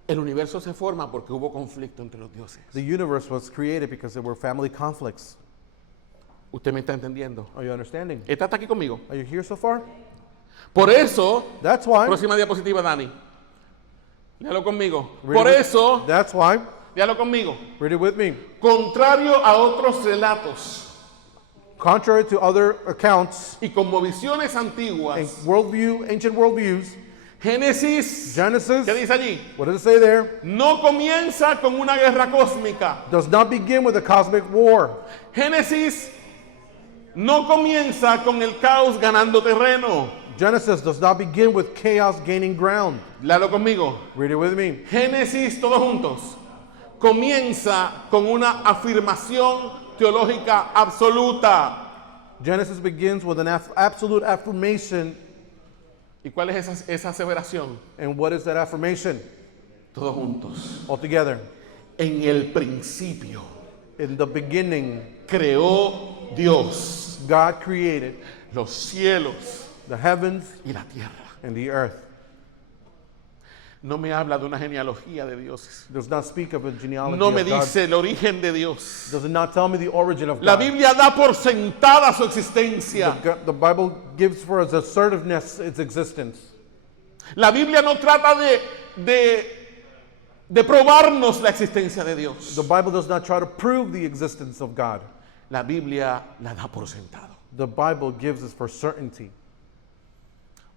El universo se forma porque hubo conflicto entre los dioses. The universe was created because there were family conflicts. ¿Usted me está entendiendo? Are you understanding? ¿Está hasta aquí conmigo? Are you here so far? Por eso, That's why. próxima diapositiva, Dani. Léalo conmigo. Read Por it with- eso, That's why. léalo conmigo. Read it with me. Contrario a otros relatos Contrary to other accounts y como visiones and antiguas, ancient worldviews, Génesis, Genesis, ¿qué dice allí? what does it say there? No comienza con una guerra cósmica. Does not begin with a cosmic war. Génesis no comienza con el caos ganando terreno. Genesis does not begin with chaos gaining ground. Léalo conmigo. Read it with me. Génesis, todos juntos, comienza con una afirmación teológica absoluta. Genesis begins with an absolute affirmation. ¿Y cuál es esa aseveración? And what is that affirmation? Todos juntos. Altogether, En el principio in the beginning, creó Dios God created los cielos the heavens y la tierra. and the earth. No me habla de una genealogía de dioses. Does not speak of a genealogy No me of God. dice el origen de Dios. Does it not tell me the origin of La God? Biblia da por sentada su existencia. The Bible gives for its assertiveness its existence. La Biblia no trata de probarnos la existencia de Dios. The Bible does not try to prove the existence of God. La Biblia la da por sentado. The Bible gives us for certainty.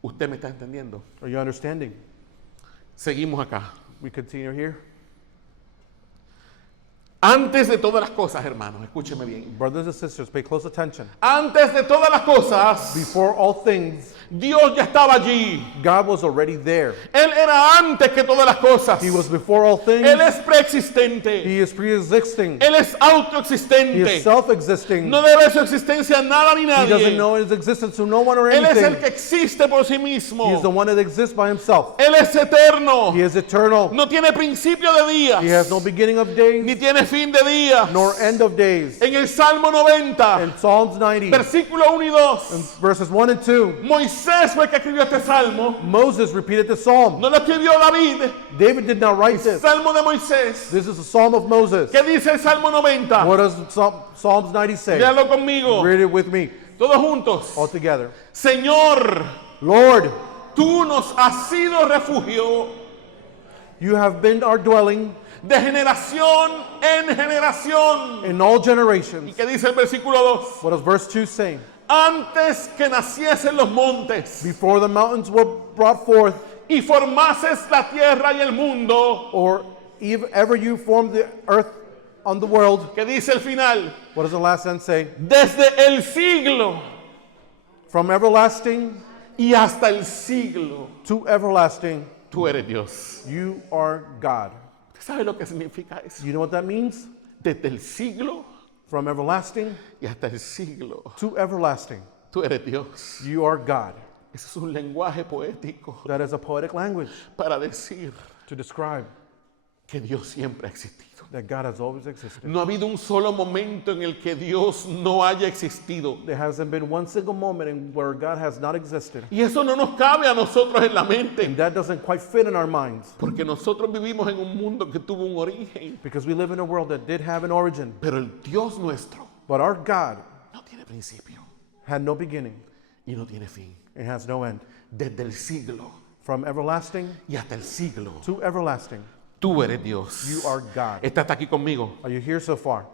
¿Usted me está entendiendo? Are you understanding? Seguimos acá. We continue here. Antes de todas las cosas, hermanos, escúcheme bien. Brothers and sisters, pay close attention. Antes de todas las cosas, Before all things, Dios ya estaba allí. God was already there. Él era antes que todas las cosas. He was before all things. Él es preexistente. He is pre-existing. Él es He autoexistente. is self-existing. No debe su existencia a nada ni He doesn't nadie. know his existence to no one or Él es el anything. que existe por sí He is the mismo. one that exists by himself. Él es eterno. He is eternal. No tiene principio de He has no días, beginning of days ni tiene fin de días. nor end of days. En el Salmo 90, In Psalms 90, versículo 1 y 2, verses 1 and 2, Moisés fue el que escribió este salmo. Moses repeated the psalm. No lo escribió David. David did not write this. Salmo de Moisés. This is the psalm of Moses. ¿Qué dice el Salmo 90? What does Psalms 90 say? Léalo conmigo. Read it with me, Todos juntos. all together. Señor, Lord, tú nos has sido refugio you have been our dwelling de generación en generación. in all ¿Y generations. qué dice el versículo 2? What does verse 2 say? Antes que naciesen los montes Before the mountains were brought forth, y formases la tierra y el mundo. or ever you formed the earth on the world. ¿Qué dice el final? What does the last sentence say? Desde el siglo From everlasting y hasta el siglo, to everlasting, tú eres Dios. you are God. ¿Usted sabe lo que significa eso? You know what that means? Desde el siglo From everlasting y hasta el siglo, to everlasting, tú eres Dios. you are God. Ese es un lenguaje poético That is a poetic language para decir to describe que Dios siempre ha existido. that God has always existed. No ha habido un solo momento en el que Dios no haya existido. There hasn't been one single moment in where God has not existed. Y eso no nos cabe a nosotros en la mente, And that doesn't quite fit in our minds porque nosotros vivimos en un mundo que tuvo un origen, because we live in a world that did have an origin. pero el Dios nuestro But our God no tiene principio had no beginning y no tiene fin. and has no end. Desde el siglo From everlasting y hasta el siglo, to everlasting, tú eres Dios. you are God. Estás aquí conmigo. Are you here so far?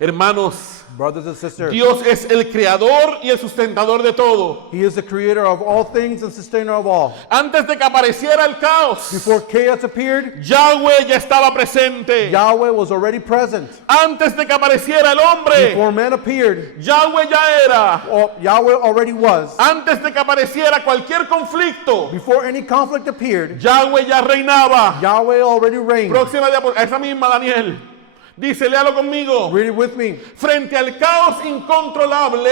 Hermanos, Brothers and sisters, Dios es el creador y el sustentador de todo. He is the creator of all things and sustainer of all. Antes de que apareciera el caos, Before chaos appeared, Yahweh ya estaba presente. Yahweh was already present. Antes de que apareciera el hombre, Before man appeared, Yahweh ya era. Yahweh already was. Antes de que apareciera cualquier conflicto, Before any conflict appeared, Yahweh ya reinaba. Yahweh already reigned. Próxima diapositiva, esa misma Daniel. Dice, léalo conmigo. Read it with me. Frente al caos incontrolable,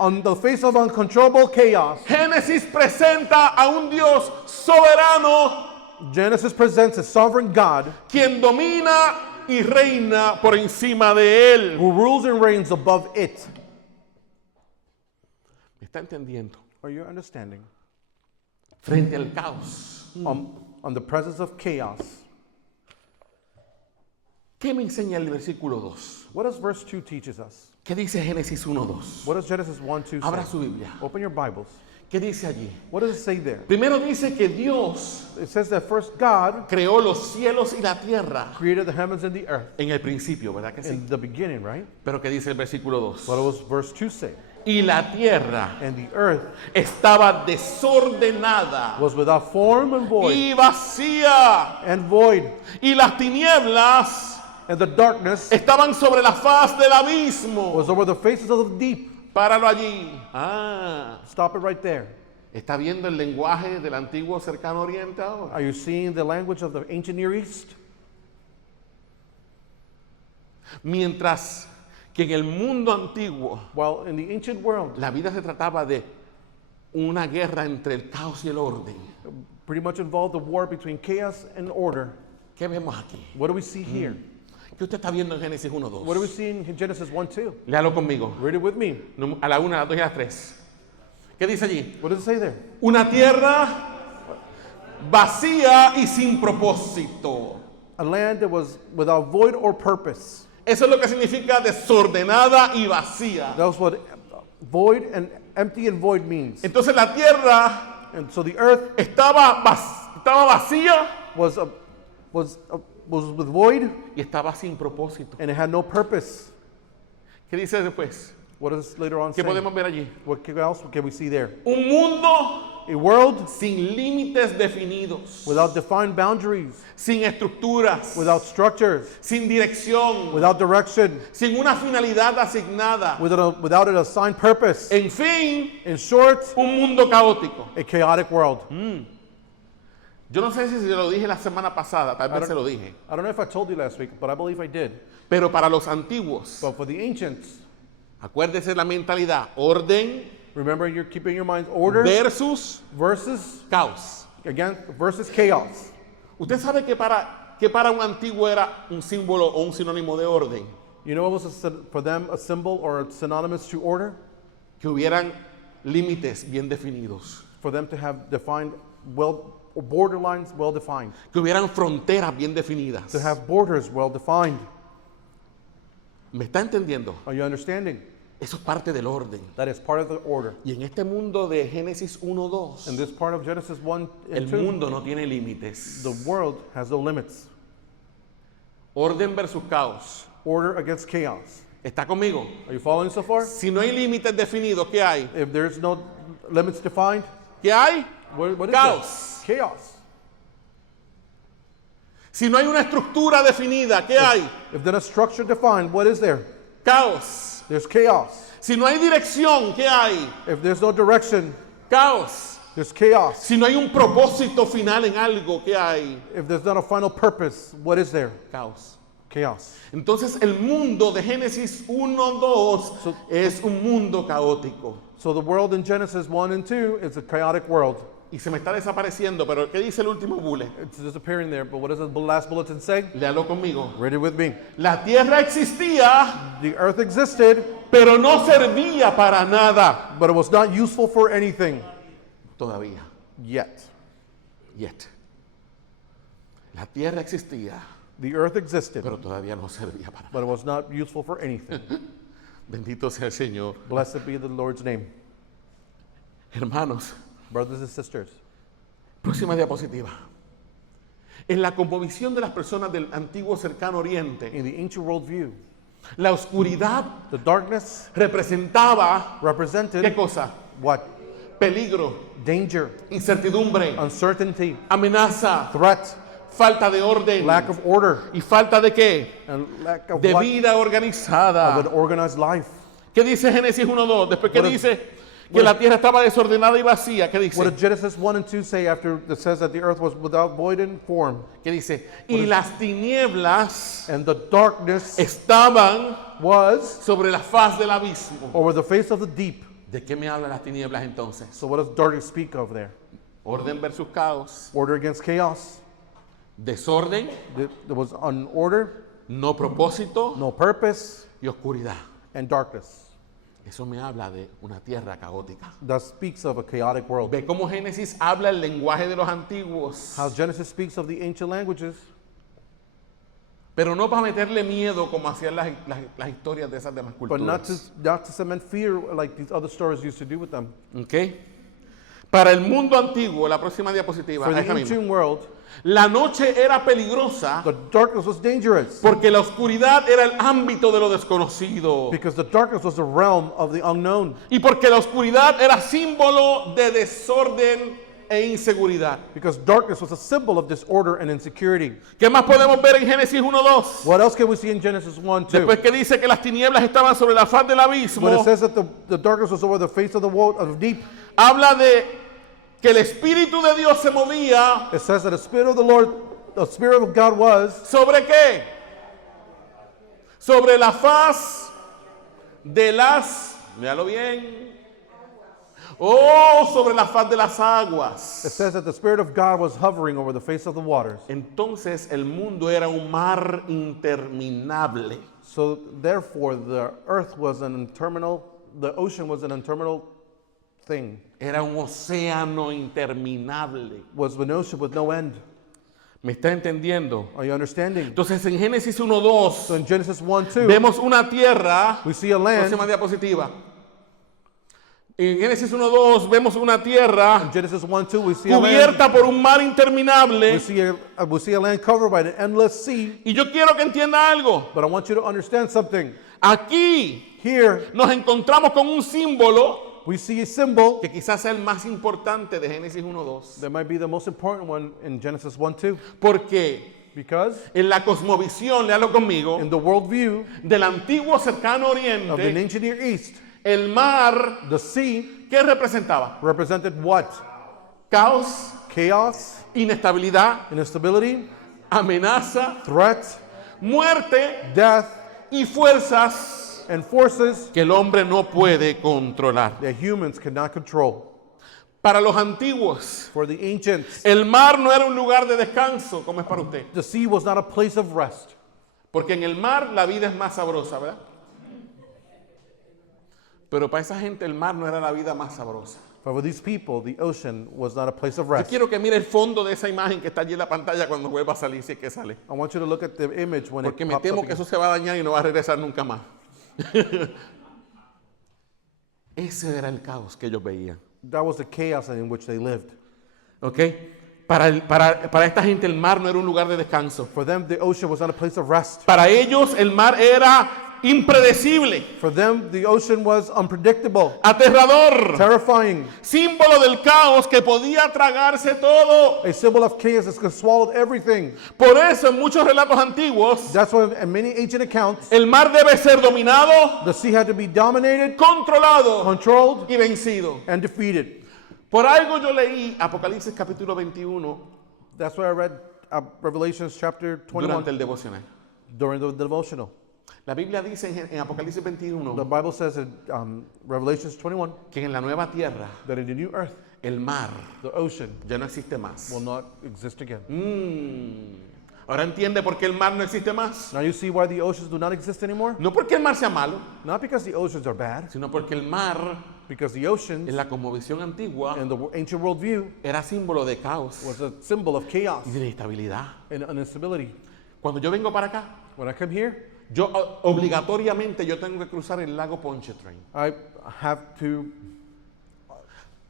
On the face of uncontrollable chaos, Génesis presenta a un Dios soberano Genesis presents a sovereign God quien domina y reina por encima de él. who rules and reigns above it. ¿Me está entendiendo? Are you understanding? Frente al caos. On the presence of chaos. ¿Qué me enseña el versículo 2? What does verse 2 teaches us? ¿Qué dice Génesis 1:2? What does Genesis 1:2 Abra say? su Biblia. Open your Bibles. ¿Qué dice allí? What does it say there? Primero dice que Dios It says that first God creó los cielos y la tierra created the heavens and the earth en el principio, ¿verdad que sí? in the beginning, right? Pero ¿qué dice el versículo 2? What does verse 2 say? Y la tierra And the earth estaba desordenada was without form and void, y vacía, and void, y las tinieblas and the darkness estaban sobre la faz del abismo. was over the faces of the deep. Páralo allí. Ah, Stop it right there. ¿está viendo el lenguaje del antiguo cercano oriente ahora? Are you seeing the language of the ancient Near East? Mientras que en el mundo antiguo While in the ancient world, la vida se trataba de una guerra entre el caos y el orden. pretty much involved the war between chaos and order. ¿Qué vemos aquí? What do we see here? Que ¿Qué usted está viendo en Génesis 1:2? What do we see in Genesis 1:2? Léalo conmigo. Read it with me. A la 1, a las 2 y a las 3. ¿Qué dice allí? What does it say there? Una tierra vacía y sin propósito. A land that was without void or purpose. Eso es lo que significa desordenada y vacía. That was what void and empty and void means. Entonces la tierra And so the earth estaba vacía was with void y estaba sin propósito. and it had no purpose. ¿Qué dice después? What does later on ¿Qué say? podemos ver allí? What else can we see there? Un mundo A world sin límites definidos, without defined boundaries, sin estructuras, without structures, sin dirección, without direction, sin una finalidad asignada. without an assigned purpose. En fin, In short, un mundo caótico. a chaotic world. Yo no sé si se lo dije la semana pasada, tal vez se lo dije, I don't know if I told you last week, but I believe I did. pero para los antiguos, But for the ancients, acuérdese la mentalidad, orden remember you're keeping your minds order versus versus caos. versus chaos. Usted sabe que para un antiguo era un símbolo o un sinónimo de orden, You know what was for them a symbol or synonymous to order? que hubieran límites bien definidos, For them to have defined or borderlines well defined. que hubieran fronteras bien definidas. To have borders well defined. ¿Me está entendiendo? Are you understanding? Eso es parte del orden. That is part of the order. Y en este mundo de Génesis 1:2, In this part of Genesis 1 el and 2, mundo no tiene límites. the world has no limits. Orden versus caos. Order against chaos. ¿Está conmigo? Are you following so far? Si no hay límites definidos, ¿qué hay? If there's no limits defined, ¿Qué hay? what is Caos. there? Chaos. Si no hay una estructura definida, ¿qué hay? If there's a structure defined, what is there? Caos. There's chaos. Si no hay dirección, ¿qué hay? If there's no direction, Caos. there's chaos. Si no hay un propósito final en algo, ¿qué hay? If there's not a final purpose, what is there? Caos. Chaos. Entonces el mundo de Génesis 1:2 es un mundo caótico. So the world in Genesis 1 and 2 is a chaotic world. Y se me está desapareciendo, pero ¿qué dice el último bullet? It's disappearing there, but what does the last bulletin say? Léalo conmigo. Read it with me. La tierra existía, The earth existed, pero no servía para nada. but it was not useful for anything Todavía. yet. Yet. La tierra existía, The earth existed, pero todavía no servía para nada. but it was not useful for anything. Bendito sea el Señor. Blessed be the Lord's name. Hermanos, Brothers and sisters, próxima diapositiva. En la conmovisión de las personas del antiguo cercano oriente, in the ancient worldview, la oscuridad the darkness representaba, ¿qué represented cosa? what? Peligro, Danger, incertidumbre, uncertainty, amenaza, threat, falta de orden. lack of order, ¿Y falta de qué? and lack of De what? vida Of organizada. an organized life. ¿Qué dice Génesis 1:2? Después que What if- dice que la tierra estaba desordenada y vacía. ¿Qué What dice? did Genesis 1 and 2 say after it says that the earth was without void and form? ¿Qué dice? Y las tinieblas And the darkness estaban was sobre la faz del abismo. over the face of the deep. ¿De qué me hablan las tinieblas entonces? So what does darkness speak of there? Orden versus caos, Order against chaos. desorden, There was unorder, no propósito no purpose, y oscuridad. and darkness. Eso me habla de una tierra caótica. That speaks of a chaotic world. Ve cómo Génesis habla el lenguaje de los antiguos, How Genesis speaks of the ancient languages, pero no para meterle miedo como hacían las historias de esas demás but not culturas. to cement fear like these other stories used to do with them. ¿Ok? Para el mundo antiguo, la próxima diapositiva, For the esa misma. ancient world, La noche era peligrosa the darkness was dangerous porque la oscuridad era el ámbito de lo desconocido because the darkness was the realm of the unknown. y porque la oscuridad era símbolo de desorden e inseguridad. Because darkness was a symbol of disorder and insecurity. ¿Qué más podemos ver en Génesis 1:2? What else can we see in Genesis 1, 2? Después que dice que las tinieblas estaban sobre la faz del When abismo, it says that the darkness was over the face of the world of the deep, habla de que el Espíritu de Dios se movía it says that the Spirit of the Lord, the Spirit of God was ¿sobre qué? Sobre la faz de las, léalo bien, Oh, sobre la faz de las It aguas. says that the Spirit of God was hovering over the face of the waters. Entonces el mundo era un mar interminable. So therefore, the earth was the ocean was an interminable thing. Era un océano interminable. Was an ocean with no end. ¿Me está entendiendo? Are you understanding? Entonces en Génesis So 1:2 in Genesis 1:2, vemos una tierra. we see a land. Próxima diapositiva. En Génesis 1:2 vemos una In tierra Genesis 1:2, we see a land. cubierta por un mar interminable. We see a land covered by an endless sea. Y yo quiero que entienda algo. But I want you to understand something. Aquí Here, nos encontramos con un símbolo we see a symbol que quizás sea el más importante de Génesis 1:2. that might be the most important one in Genesis 1:2. Porque Because en la cosmovisión, léalo conmigo, in the worldview del antiguo cercano of the oriente, ancient Near East, el mar, the sea ¿qué representaba? represented what? Caos, Chaos, inestabilidad, instability, amenaza, threat, muerte death, y fuerzas and forces que el hombre no puede controlar. that humans cannot control. Para los antiguos, For the ancients, el mar no era un lugar de descanso como es para usted. the sea was not a place of rest. Porque en el mar la vida es más sabrosa, ¿verdad? Pero para esa gente el mar no era la vida más sabrosa. But for these people, the ocean was not a place of Yo rest. quiero que mire el fondo de esa imagen que está allí en la pantalla cuando vuelva a salir, si es que sale. I want you to look at the image when Porque it me pops temo up que again. eso se va a dañar y no va a regresar nunca más. Ese era el caos que ellos veían. That was the chaos in which they lived. ¿Ok? Para esta gente el mar no era un lugar de descanso. For them, the ocean was not a place of rest. Para ellos el mar era impredecible, For them, the ocean was unpredictable, aterrador, terrifying, símbolo del caos que podía tragarse todo. a symbol of chaos that could swallow everything. Por eso en muchos relatos antiguos That's why in many ancient accounts, el mar debe ser dominado, the sea had to be dominated, controlado controlled, y vencido. and defeated. Por algo yo leí Apocalipsis capítulo 21 That's why I read Revelations chapter durante 21 el devocional. during the devotional. La Biblia dice en Apocalipsis The 21 Bible says in Revelations 21 que en la nueva tierra that in the new earth, el mar the ocean ya no existe más. will not exist again. Ahora entiende por qué el mar no existe más. Now you see why the oceans do not exist anymore? No porque el mar sea malo, Not because the oceans are bad, sino porque el mar because the oceans en la cosmovisión antigua in the ancient worldview era símbolo de caos was a symbol of chaos y de inestabilidad. and instability. Cuando yo vengo para acá, When I come here, yo obligatoriamente yo tengo que cruzar el lago Pontchartrain. I have to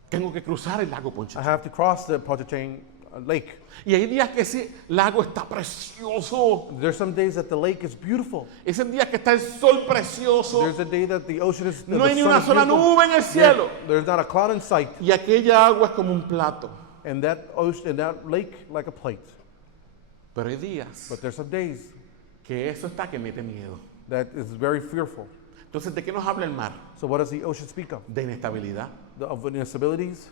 Tengo que cruzar el lago Pontchartrain. I have to cross the Pontchartrain lake. Y hay días que ese lago está precioso. There's some days that the lake is beautiful. Ese día que está el sol precioso. There's a day that the ocean is No the hay ni sun una is sola beautiful. nube en el cielo. There's not a cloud in sight, Y aquella agua es como un plato. and that ocean and that lake like a plate. Pero hay días But there's some days que eso está que mete miedo. that is very fearful. Entonces, ¿de qué nos habla el mar? So what does the ocean speak of? De inestabilidad. Of instabilities.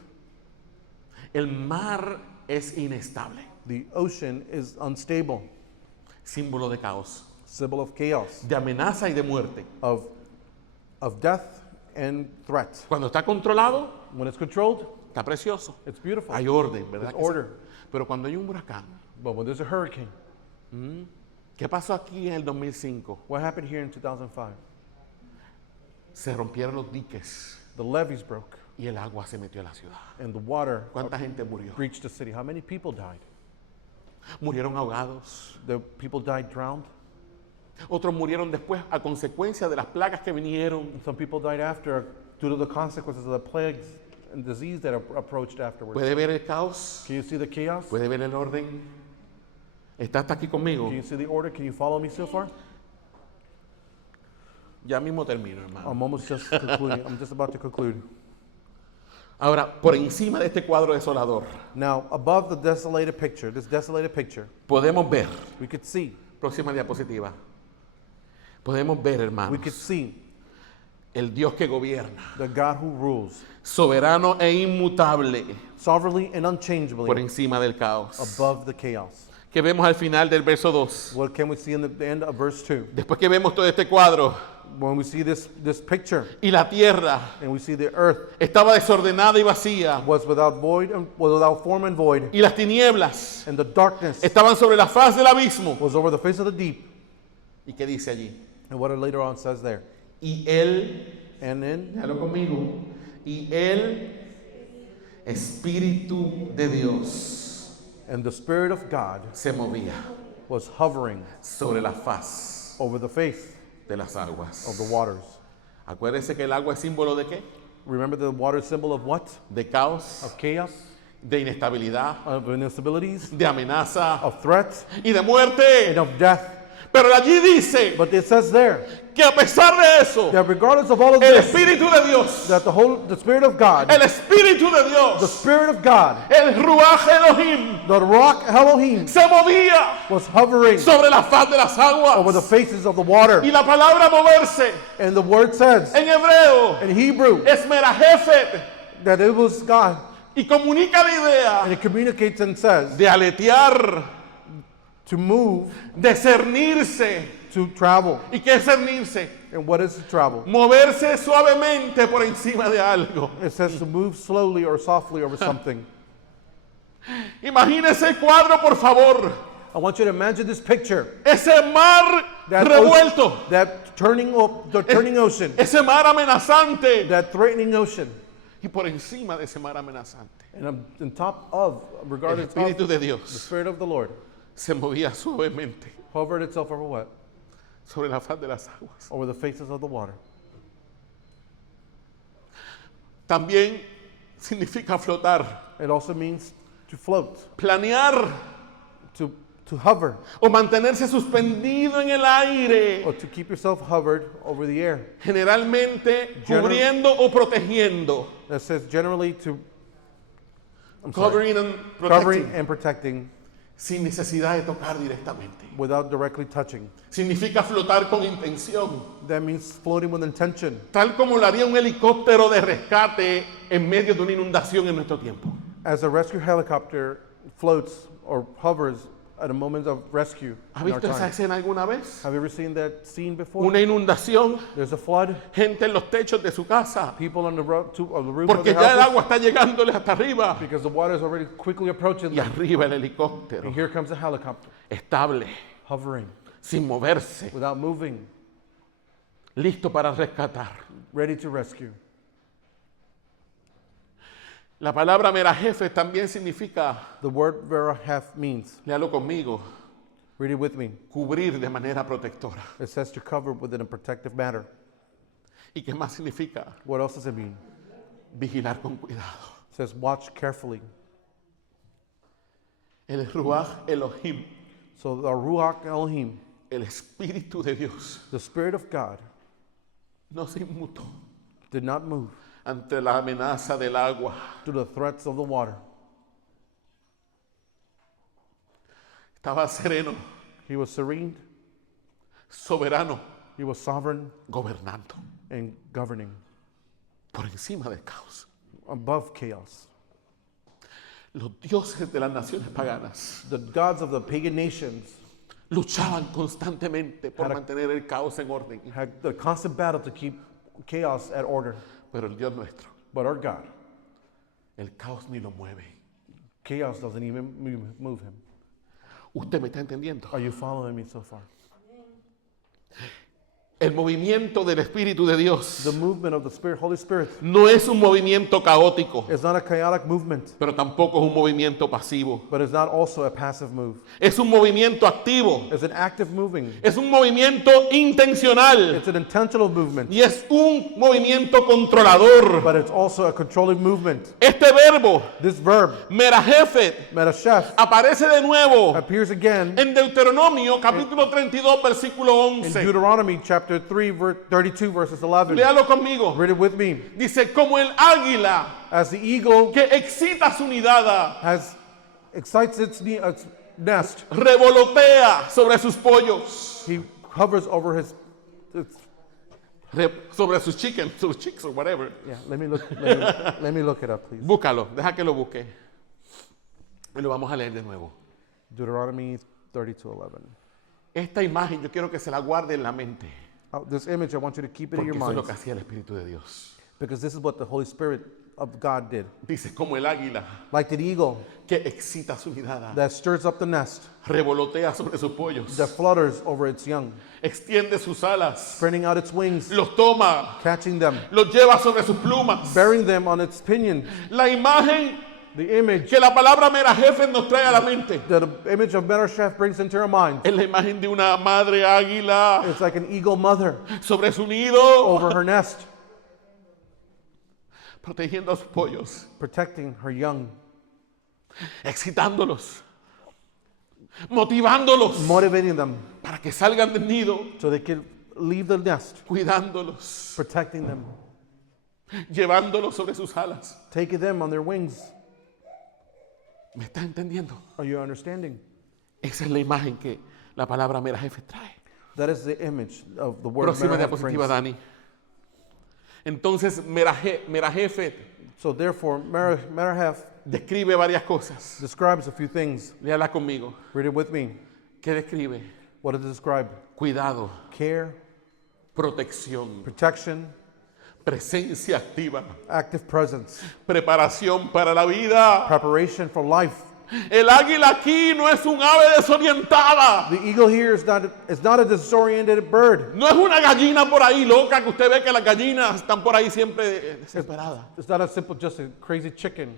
El mar es inestable. The ocean is unstable, Símbolo de caos, symbol of chaos, de amenaza y de muerte. of death and threat. Cuando está controlado, When it's controlled, está precioso. it's beautiful. Hay orden, ¿verdad? There's que sí? order. Pero cuando hay un huracán, But when there's a hurricane, ¿qué pasó aquí en el 2005? what happened here in 2005? Se rompieron los diques The levees broke y el agua se metió a la ciudad. and the water ¿Cuánta gente murió? breached the city. How many people died? Murieron ahogados. The people died drowned. Otros murieron después a consecuencia de las plagas que vinieron. Some people died after due to the consequences of the plagues and disease that approached afterwards. ¿Puede ver el caos? Can you see the chaos? ¿Puede ver el orden? ¿Está hasta aquí conmigo? Can you see the order? Can you follow me so far? Ya mismo termino, hermano. I'm almost just concluding. I'm just about to conclude. Ahora, por encima de este cuadro desolador, Now, above the desolated picture, this desolated picture, podemos ver, we could see, próxima diapositiva, podemos ver, we hermanos, could see el Dios que gobierna, the God who rules soberano e inmutable, sovereignly and por unchangeably encima del caos. above the chaos. Que vemos al final del verso 2. What can we see in the end of verse 2? Después que vemos todo este cuadro, when we see this picture y la tierra and we see the earth estaba desordenada y vacía was without form and void, y las tinieblas and the darkness estaban sobre la faz del abismo. was over the face of the deep. ¿Y qué dice allí? And what it later on says there. Y él, And then, déjalo conmigo, y el Espíritu de Dios and the Spirit of God se movía was hovering sobre la faz over the face de las aguas. of the waters. Acuérdese que el agua es símbolo de qué? Remember the water symbol of what? De caos, Of chaos, de inestabilidad, of instabilities, de amenaza of threats, y de muerte. and of death. Pero allí dice But it says there que a pesar de eso, that regardless of all of el this, Espíritu de Dios, that the Spirit of God, el Espíritu de the Dios, Spirit of God, el Ruach Elohim, the Ruach Elohim se movía was hovering sobre la faz de las over the aguas. faces of the water. Y la palabra moverse And the word says en hebreo in Hebrew es merajefet that it was God. y comunica la And idea it communicates and says de aletear, to move, de cernirse. to travel. ¿Y qué es cernirse? And what is to travel? Moverse suavemente por encima de algo. It says to move slowly or softly over something. Imagínese el cuadro, por favor. I want you to imagine this picture. Ese mar That revuelto, that turning ocean, ese mar amenazante. that threatening ocean. Y por encima de ese mar amenazante, And on top of, el regardless of Espíritu de the Dios Spirit of the Lord, se movía suavemente hovered itself over what? sobre la faz de las aguas. Over the faces of the water. También significa flotar, It also means to float, planear to hover, o mantenerse suspendido en el aire, or to keep yourself hovered over the air. generalmente General- cubriendo o protegiendo. That says generally to Covering and covering protecting, and protecting sin necesidad de tocar directamente. without directly touching. Significa flotar con intención, That means floating with intention, tal como lo haría un helicóptero de rescate en medio de una inundación en nuestro tiempo. as a rescue helicopter floats or hovers at a moment of rescue. ¿Ha In our visto esa time. escena alguna vez? Have you ever seen that scene before? Una inundación, There's a flood, gente en los techos de su casa, people on the roof of the porque their ya el houses, agua está llegándoles hasta arriba. because the water is already quickly approaching Y them. arriba el helicóptero, And here comes a helicopter, estable, hovering, sin moverse, without moving, listo para rescatar. ready to rescue. La palabra merajefe también significa, The word verahef means, léalo conmigo, read it with me, cubrir de manera protectora. it says to cover within a protective manner. ¿Y qué más significa? What else does it mean? Vigilar con cuidado. It says watch carefully. El Ruach Elohim, So the Ruach Elohim, el Espíritu de Dios, the Spirit of God, no se inmutó did not move ante la amenaza del agua. to the threats of the water. Estaba sereno, He was serene, soberano, he was sovereign gobernando and governing por encima del caos. above chaos. Los dioses de las naciones paganas The gods of the pagan nations luchaban constantemente por Para- mantener el caos en orden. had the constant battle to keep chaos at order. Pero el Dios nuestro, But our God, el caos ni lo mueve. chaos doesn't even move him. ¿Usted me está entendiendo? Are you following me so far? El movimiento del Espíritu de Dios The movement of the Spirit, Holy Spirit, no es un movimiento caótico, is not a chaotic movement, pero tampoco es un movimiento pasivo. but is not also a passive move. Es un movimiento activo, It's an active moving. es un movimiento intencional It's an intentional movement, y es un movimiento controlador. but it's also a controlling movement. Este verbo, This verb, merajefet, metashef, aparece de nuevo appears again en Deuteronomio capítulo 32 versículo in 11. Deuteronomy chapter 3, 32, verses 11. Léalo conmigo. Read it with me. Dice, como el águila As the eagle que excita su nidada, excites its nest, revolotea sobre sus pollos, he hovers over its sobre sus chickens, sus chicks or whatever. yeah, let me look it up, please. Búscalo, deja que lo busque. Y lo vamos a leer de nuevo. Deuteronomy 32:11. Esta imagen yo quiero que se la guarde en la mente. This image, I want you to keep it in Porque your eso es lo mind. que hacía el Espíritu de Dios. Because this is what the Holy Spirit of God did. Dice, como el águila Like the eagle que excita su mirada, that stirs up the nest, revolotea sobre sus pollos, that flutters over its young, extiende sus alas, spreading out its wings, los toma, catching them, los lleva sobre sus plumas. bearing them on its pinion. La imagen The image que la palabra Merajefe nos trae a la mente that the image of Menashef brings into our mind. es la imagen de una madre águila It's like an eagle mother sobre su nido, over her nest, protegiendo a sus pollos, protecting her young, excitándolos, motivándolos motivating them para que salgan del nido, so they can leave the nest, cuidándolos, protecting them, llevándolos sobre sus alas. taking them on their wings. ¿Me está entendiendo? Are you understanding? Esa es la imagen que la palabra Merajefe trae. That is the image of the word Próxima Merahef diapositiva, brings. Dani. Entonces, Merajefe So therefore, Merahef describe varias cosas. describes a few things. Léala conmigo. Read it with me. ¿Qué describe? What does it describe? Cuidado, Care, protección, protection, presencia activa, active presence, preparación para la vida. preparation for life. El águila aquí no es un ave desorientada. The eagle here is not a disoriented bird. No es una gallina por ahí loca que usted ve que las gallinas están por ahí siempre desesperadas. It's not a simple, just a crazy chicken.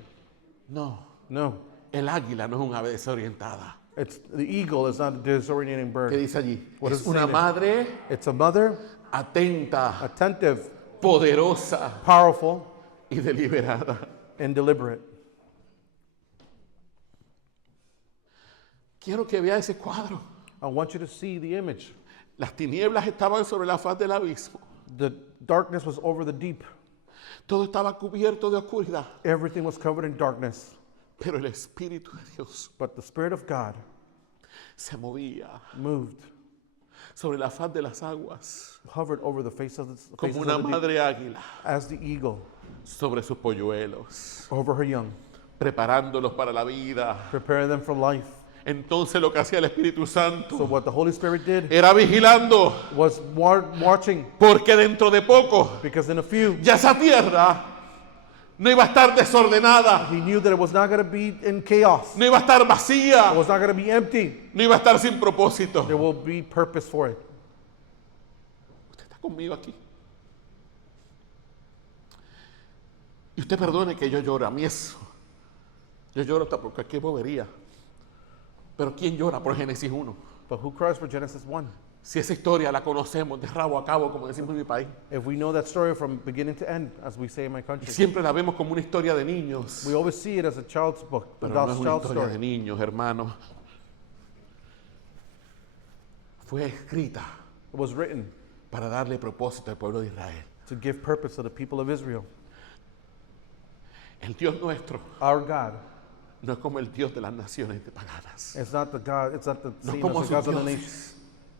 No, No. el águila no es un ave desorientada. The eagle is not a disorienting ¿Qué bird. dice allí? What Es does it una say there? madre It's a mother, atenta, attentive, poderosa powerful, y deliberada. and deliberate. Quiero que vea ese cuadro. I want you to see the image. Las tinieblas estaban sobre la faz del abismo. The darkness was over the deep. Todo estaba cubierto de oscuridad. Everything was covered in darkness. Pero el Espíritu de Dios But the Spirit of God se movía moved, sobre la faz de las aguas hovered over the face of the, faces como of una the deep, madre águila as the eagle sobre sus polluelos, over her young, preparándolos para la vida. preparing them for life. Entonces lo que hacía el Espíritu So Santo what the Holy Spirit did era vigilando, was watching, porque dentro de poco because in a few, ya esa tierra no iba a estar desordenada, he knew that it was not going to be in chaos. no iba a estar It vacía, was not going to be empty. no iba a estar sin propósito. There will be purpose for it. Usted está conmigo aquí. Y usted perdone que yo llore, a mí eso. Yo lloro hasta porque qué bobería. Pero ¿quién llora por Génesis 1? But who cries for Genesis 1? Si esa historia la conocemos de rabo a cabo, como decimos en mi país. If we know that story from beginning to end, as we say in my country, Siempre la vemos como una historia de niños. we always see it as a child's book, a Pero no es una child's historia de story. niños, hermanos. Fue escrita It was written para darle propósito al pueblo de Israel. to give purpose to the people of Israel. El Dios nuestro Our God no es como el Dios de las naciones paganas. is not the God, it's not the No same como as the gods sus of the dioses. nations.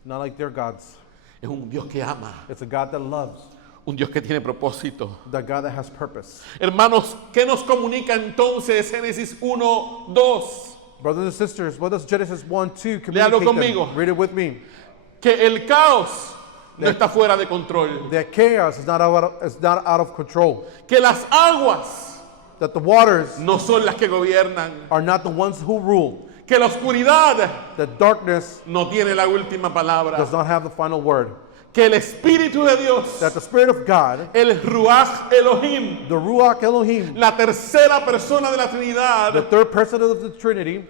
Not like their gods. Es un Dios que ama, It's a God that loves, un Dios que tiene propósito. the God that has purpose. Hermanos, ¿qué nos comunica entonces Génesis 1, 2? Brothers and sisters, what does Genesis 1:2 Léalo communicate conmigo. them? Read it with me. Que el caos no está fuera de control. That chaos is not out of control. Que las aguas That the waters no son las que gobiernan. are not the ones who rule. Que la oscuridad That darkness no tiene la última palabra. does not have the final word. Que el Espíritu de Dios, That the Spirit of God, el Ruach Elohim, the Ruach Elohim, la tercera persona de la the Trinidad, third person of the Trinity,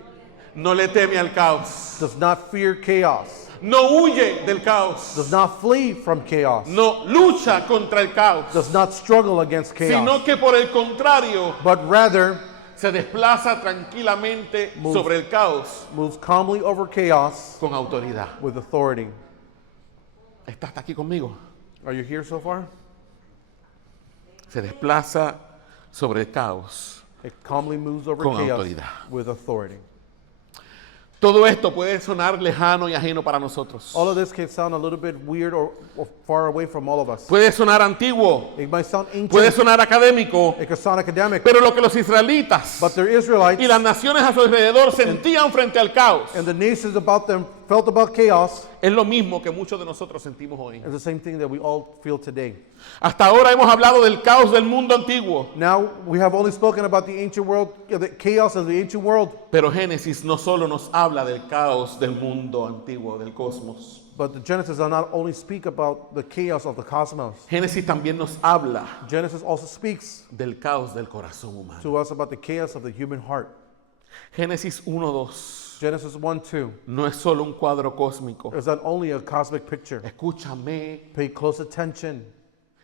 no le teme al caos. does not fear chaos, No huye del caos. does not flee from chaos, No lucha contra el caos. does not struggle against chaos, Sino que por el contrario but rather se desplaza tranquilamente sobre el caos moves calmly over chaos con autoridad. with authority. ¿Está hasta aquí conmigo? Are you here so far? Se desplaza sobre el caos. It calmly moves over Con chaos autoridad. with authority. Todo esto puede sonar lejano y ajeno para nosotros. All of this can sound a little bit weird or far away from all of us. Puede sonar antiguo, It might sound puede ancient, sonar académico, it can sound academic, pero lo que los israelitas but the Israelites y las naciones a su alrededor sentían frente al caos and the nations about them felt about chaos es lo mismo que muchos de nosotros sentimos hoy. is the same thing that we all feel today. Hasta ahora hemos hablado del caos del mundo antiguo, Now we have only spoken about the ancient world, the chaos of the ancient world, pero Génesis no solo nos habla del caos del mundo antiguo, del cosmos. but the Genesis does not only speak about the chaos of the cosmos. Génesis también nos habla Genesis also speaks del caos del corazón humano. to us about the chaos of the human heart. Génesis 1:2 Genesis 1:2 no es solo un cuadro cósmico. is not only a cosmic picture. Escúchame. Pay close attention.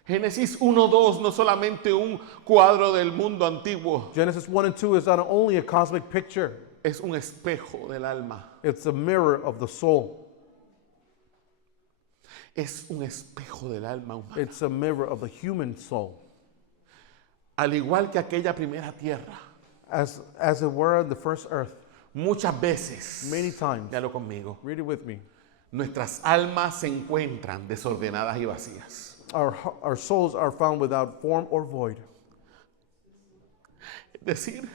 Génesis 1:2 no solamente un cuadro del mundo antiguo, Genesis 1 and 2 is not only a cosmic picture, es un espejo del alma. it's a mirror of the soul. Es un espejo del alma humana. It's a mirror of the human soul. Al igual que aquella primera tierra, As it were in the first earth, muchas veces, many times, léalo conmigo, read it with me, nuestras almas se encuentran desordenadas y vacías. our souls are found without form or void. Es decir,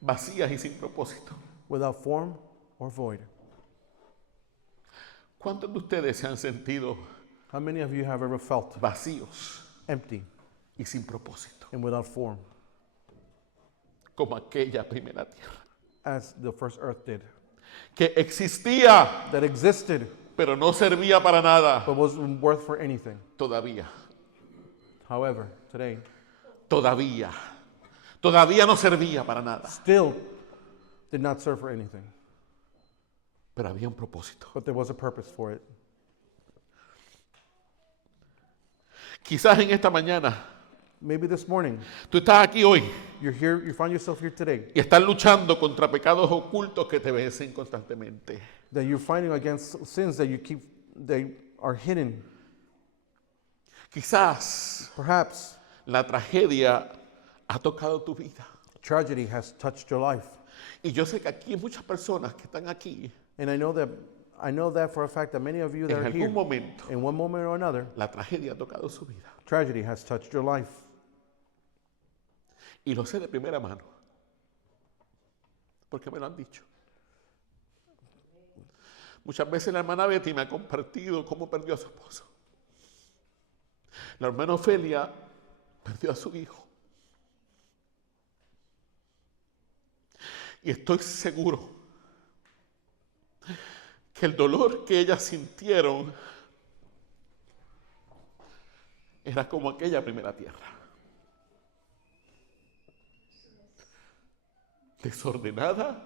vacías y sin propósito. Without form or void. ¿Cuántos de ustedes se han sentido How many of you have ever felt vacíos empty y sin propósito? and without form, Como aquella primera tierra, as the first earth did? que existía, That existed, pero no servía para nada. but wasn't worth for anything. Todavía However, today, todavía no servía para nada. still did not serve for anything. Pero había un propósito. But there was a purpose for it. Quizás en esta mañana, Maybe this morning, tú estás aquí hoy you're here, you find yourself here today, y estás luchando contra pecados ocultos que te vencen constantemente. that you're fighting against sins that they are hidden. Quizás Perhaps la tragedia ha tocado tu vida. tragedy has touched your life. Y yo sé que aquí hay muchas personas que están aquí. And I know that for a fact that many of you that En are here, algún momento, in one moment or another, la tragedia ha tocado su vida. tragedy has touched your life. Y lo sé de primera mano. Porque me lo han dicho. Muchas veces la hermana Betty me ha compartido cómo perdió a su esposo. La hermana Ofelia perdió a su hijo. Y estoy seguro que el dolor que ellas sintieron era como aquella primera tierra. Desordenada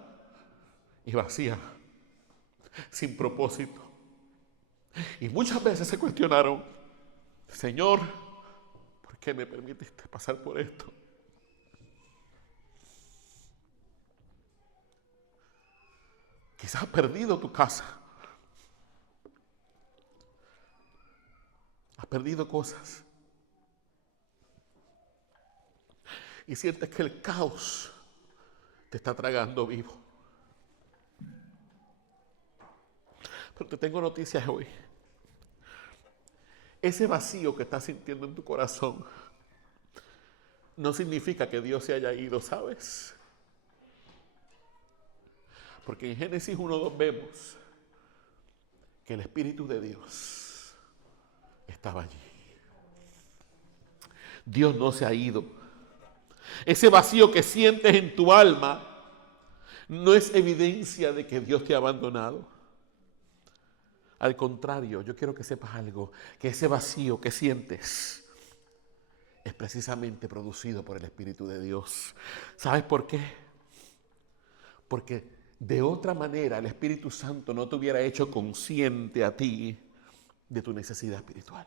y vacía, sin propósito. Y muchas veces se cuestionaron, Señor, ¿por qué me permitiste pasar por esto? Quizás has perdido tu casa. Has perdido cosas. Y sientes que el caos te está tragando vivo. Pero te tengo noticias hoy. Ese vacío que estás sintiendo en tu corazón no significa que Dios se haya ido, ¿sabes? Porque en Génesis 1:2 vemos que el Espíritu de Dios estaba allí. Dios no se ha ido. Ese vacío que sientes en tu alma no es evidencia de que Dios te ha abandonado. Al contrario, yo quiero que sepas algo, que ese vacío que sientes es precisamente producido por el Espíritu de Dios. ¿Sabes por qué? Porque de otra manera el Espíritu Santo no te hubiera hecho consciente a ti de tu necesidad espiritual.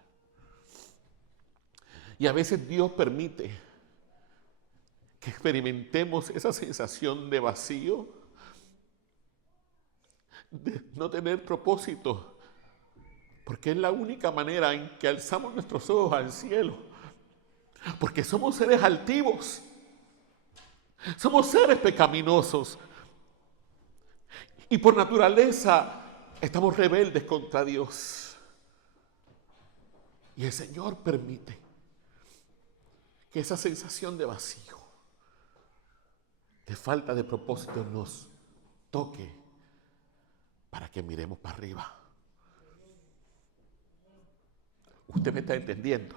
Y a veces Dios permite que experimentemos esa sensación de vacío, de no tener propósito, porque es la única manera en que alzamos nuestros ojos al cielo, porque somos seres altivos, somos seres pecaminosos, y por naturaleza estamos rebeldes contra Dios. Y el Señor permite que esa sensación de vacío, de falta de propósito nos toque para que miremos para arriba. Usted me está entendiendo.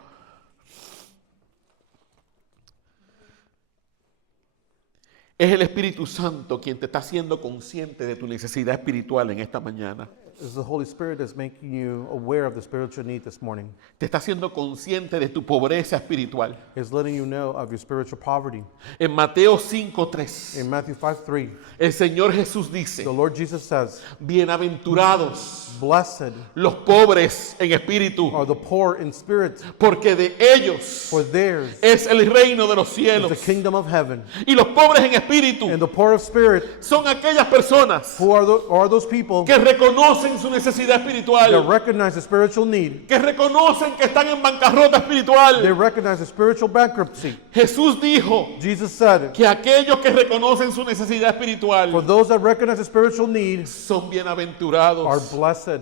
Es el Espíritu Santo quien te está haciendo consciente de tu necesidad espiritual en esta mañana. It's the Holy Spirit that's making you aware of the spiritual need this morning. Te está haciendo consciente de tu pobreza espiritual. It's letting you know of your spiritual poverty. En Mateo 5:3, In Matthew 5:3, el Señor Jesús dice, the Lord Jesus says, bienaventurados "Blessed los pobres en espíritu, are the poor in spirit, porque de ellos for theirs es el reino de los is cielos. the kingdom of heaven." Y los pobres en espíritu And the poor of spirit, son aquellas personas who are those people que reconocen su necesidad that espiritual, recognize the spiritual need. que reconocen que están en bancarrota They espiritual. recognize the spiritual bankruptcy. Jesús dijo Jesus said, que aquellos que reconocen su necesidad "For espiritual those that recognize the spiritual need son are bienaventurados, blessed,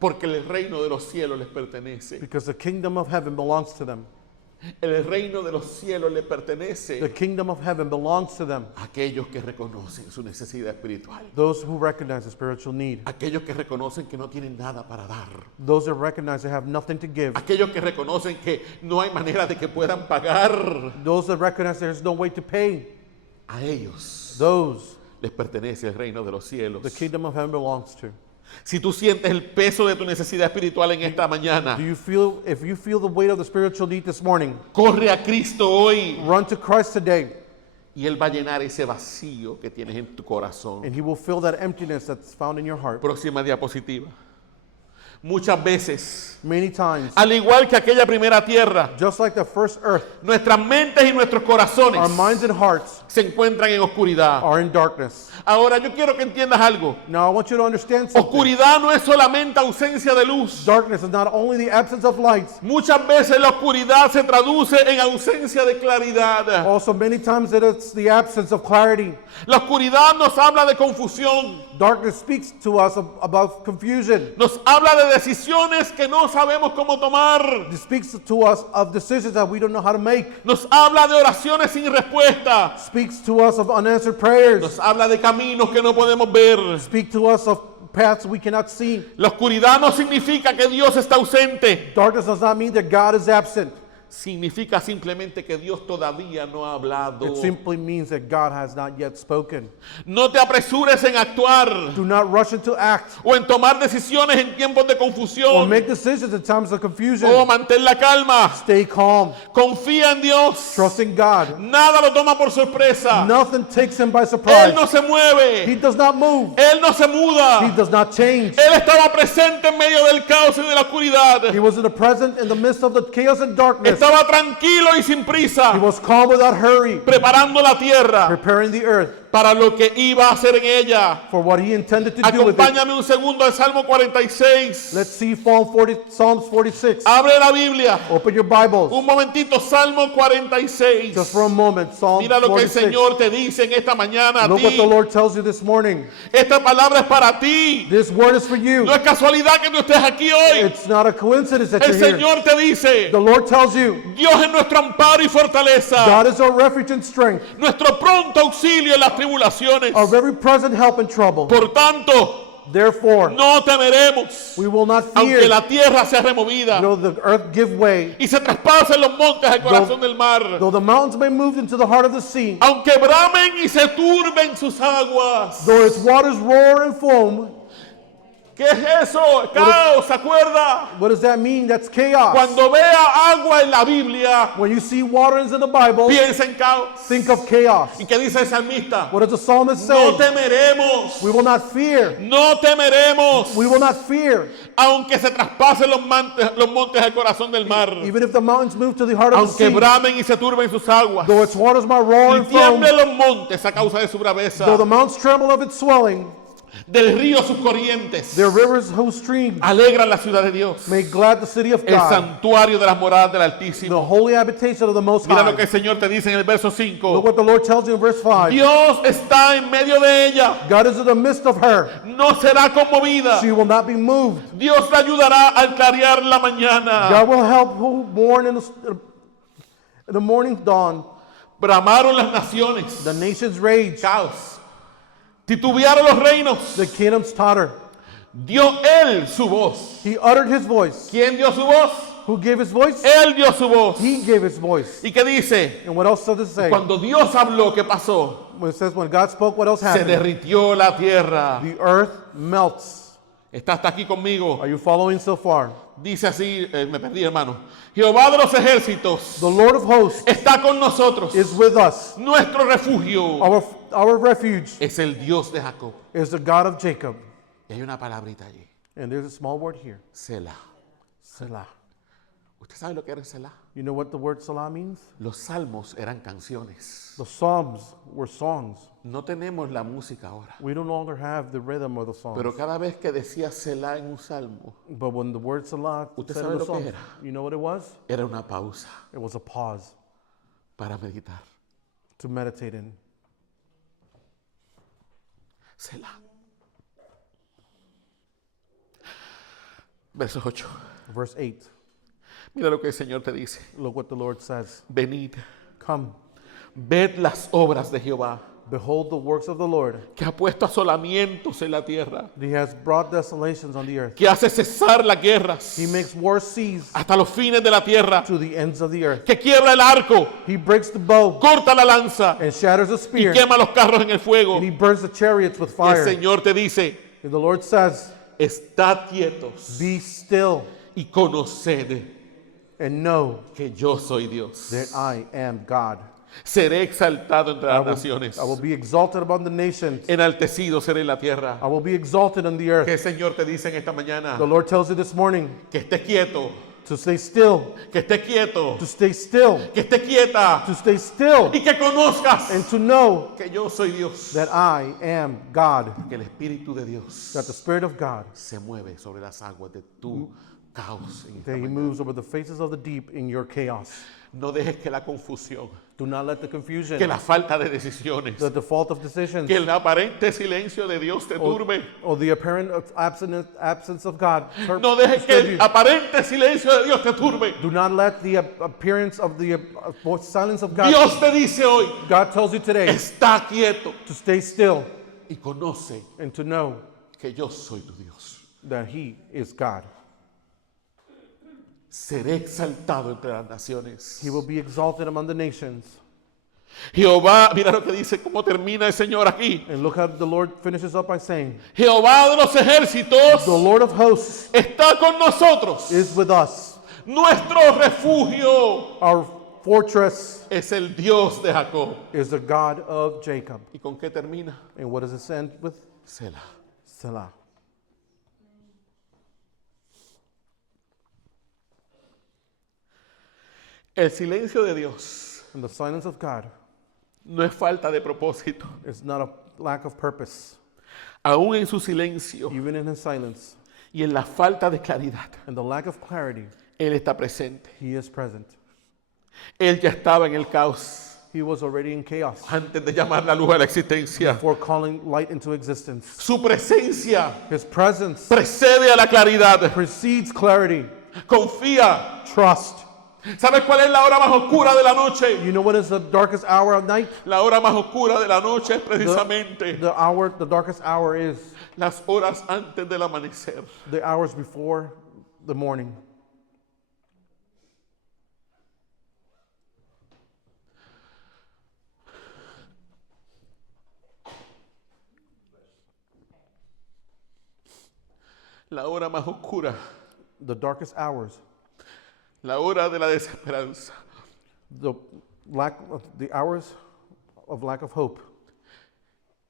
porque el reino de los cielos les pertenece. because the kingdom of heaven belongs to them. El reino de los cielos les pertenece The kingdom of heaven belongs to them. a aquellos que reconocen su necesidad espiritual. Those who recognize the spiritual need. Aquellos que reconocen que no tienen nada para dar. Those that recognize they have nothing to give. Aquellos que reconocen que no hay manera de que puedan pagar. Those that recognize there's no way to pay. A ellos Those les pertenece el reino de los cielos. the kingdom of heaven belongs to. Si tú sientes el peso de tu necesidad espiritual en esta mañana, If you feel the weight of the spiritual need this morning, corre a Cristo hoy run to Christ today, y Él va a llenar ese vacío que tienes en tu corazón. and He will fill that emptiness that's found in your heart. Próxima diapositiva. Muchas veces, Many times, al igual que aquella primera tierra, just like the first earth, nuestras mentes y nuestros corazones our minds and hearts se encuentran en oscuridad. are in darkness. Ahora yo quiero que entiendas algo. Now I want you to understand something. Oscuridad no es solamente ausencia de luz. Darkness is not only the absence of light, Muchas veces la oscuridad se traduce en ausencia de claridad. also many times that it's the absence of clarity. La oscuridad nos habla de confusión. Darkness speaks to us about confusion. Nos habla de decisiones que no sabemos cómo tomar. It speaks to us of decisions that we don't know how to make. Nos habla de oraciones sin respuesta. Speaks to us of unanswered prayers. Nos habla de caminos que no podemos ver. Speak to us of paths we cannot see. La oscuridad no significa que Dios está ausente. Darkness does not mean that God is absent. Significa simplemente que Dios todavía no ha hablado. It simply means that God has not yet spoken. No te apresures en actuar Do not rush into act o en tomar decisiones en tiempos de or confusión. make decisions in times of confusion. Oh, mantén la calma. Stay calm. Confía en Dios. Trust in God. Nada lo toma por sorpresa. Nothing takes him by Él surprise. no se He mueve. does not move. Él no se muda. He does not change. Él estaba presente en medio del caos y de la oscuridad. He was in the present in the midst of the chaos and darkness. Estaba tranquilo y sin He prisa, was calm without hurry, preparando la tierra preparing the earth para lo que iba a hacer en ella. for what he intended to do with it. Acompáñame un segundo al Salmo 46. Let's see Psalms 46. Abre la Biblia. Open your Bibles. Un momentito, Salmo 46. Just for a moment, Psalm Mira lo que el 46. Señor te dice en esta mañana a Look what the ti. Lord tells you this morning. Esta palabra es para ti. This word is for you. No es casualidad que tú estés aquí hoy. It's not a coincidence that El you're here. Señor te dice, The Lord tells you, Dios es nuestro amparo y fortaleza, God is our refuge and strength, nuestro pronto auxilio en las tribulaciones. our very present help in trouble. Por tanto, Therefore, no temeremos, we will not aunque fear, la tierra sea removida though the earth give way, y se traspasen los montes al corazón del mar, though the mountains may move into the heart of the sea, aunque bramen y se turben sus aguas. though its waters roar and foam. ¿Qué es eso? Caos, ¿se acuerda? What does that mean? That's chaos. Cuando vea agua en la Biblia, When you see waters in the Bible, piensa en caos. think of chaos. ¿Y qué dice el salmista? What does the psalmist No say? temeremos, We will not fear. no temeremos, We will not fear. aunque se traspasen los montes al corazón del mar, Even if the mountains move to the heart of the aunque sea, bramen y se turben sus aguas, though its waters might roar y and foam, tiemblen los montes a causa de su braveza, though the mountains tremble of its swelling, del río sus corrientes, their rivers whose streams alegran la ciudad de Dios, make glad the city of el God, santuario de las moradas del the Altísimo. holy habitation of the Most Mira lo que el High. Señor te dice en el verso Look 5. what the Lord tells you in verse 5. Dios está en medio de ella, God is in the midst of her. no será conmovida. She will not be moved. Dios la ayudará al clarear la mañana. God will help who mourn in the morning dawn. Bramaron las naciones, The nations rage. caos. Titubearon los reinos, The kingdoms totter. Dio él su voz. He uttered his voice. ¿Quién dio su voz? Who gave his voice? Él dio su voz. He gave his voice. ¿Y qué dice? And what else does it say? Cuando Dios habló, ¿qué pasó? When it says when God spoke, what else Se happened? derritió la tierra. The earth melts. ¿Está hasta aquí conmigo? Are you following so far? Dice así, me perdí hermano. Jehová de los ejércitos The Lord of hosts está con nosotros. is with us. Nuestro refugio Our refuge es el Dios de Jacob. is the God of Jacob. Y hay una palabrita allí. And there's a small word here. Selah. Selah. ¿Usted sabe lo que era Selah? You know what the word Selah means? Los salmos eran canciones. The Psalms were songs. No tenemos la música ahora. We no longer have the rhythm of the songs. Pero cada vez que decía Selah en un salmo, But when the word Selah ¿Usted said sabe in the lo que Psalms, era? you know what it was? era una pausa It was a pause para meditar. to meditate in. Selah. Verso 8. Verse 8. Mira lo que el Señor te dice. Look what the Lord says. Venid, Come, ved las obras de Jehová, behold the works of the Lord. que ha puesto asolamientos en la tierra, He has brought desolations on the earth. que hace cesar las guerras He makes war cease hasta los fines de la tierra, to the ends of the earth. que quiebra el arco, He breaks the bow corta la lanza and shatters the y spear. quema los carros en el fuego. And he burns the chariots with Y el fire. Señor te dice, And the Lord says, estad quietos be still y conoced and know que yo soy Dios. that I am God. Seré exaltado entre las naciones, I will be exalted among the nations. enaltecido seré en la tierra. I will be exalted on the earth. ¿Qué el Señor te dice en esta mañana? The Lord tells you this morning Que estés quieto, to stay still, que estés quieto, to stay still, que estés quieta to stay still, y que conozcas and to know que yo soy Dios. that I am God, Que el Espíritu de Dios that the Spirit of God, se mueve sobre las aguas de tu caos. En esta that He mañana. moves over the faces of the deep in your chaos. No dejes que la confusión, Do not let the confusion, que la falta de decisiones, the default of decisions, que el aparente silencio de Dios te turbe. or the apparent absence of God No dejes que disturb el you. aparente silencio de Dios te turbe. Do not let the appearance of the silence of God. Dios te dice hoy, God tells you today está quieto to stay still y conoce and to know que yo soy tu Dios. that He is God. Seré exaltado entre las naciones. He will be exalted among the nations. Jehová, mira lo que dice, cómo termina el Señor aquí. And look how the Lord finishes up by saying, Jehová de los ejércitos the Lord of hosts está con nosotros. is with us. Nuestro refugio Our fortress es el Dios de Jacob. is the God of Jacob. ¿Y con qué termina? And what does it end with? Selah. Selah. El silencio de Dios And the silence of God no es falta de propósito. is not a lack of purpose. Aún en su silencio Even in His silence y en la falta de claridad, and the lack of clarity, Él está presente. He is present. Él ya estaba en el caos He was already in chaos antes de llamar la luz a la existencia. before calling light into existence. Su presencia His presence precede a la claridad. precedes clarity, Confía. trust. ¿Sabes cuál es la hora más oscura de la noche? You know what is the darkest hour of night? La hora más oscura de la noche es precisamente The darkest hour is las horas antes del amanecer. the hours before the morning. La hora más oscura, The darkest hours, la hora de la desesperanza. the hours of lack of hope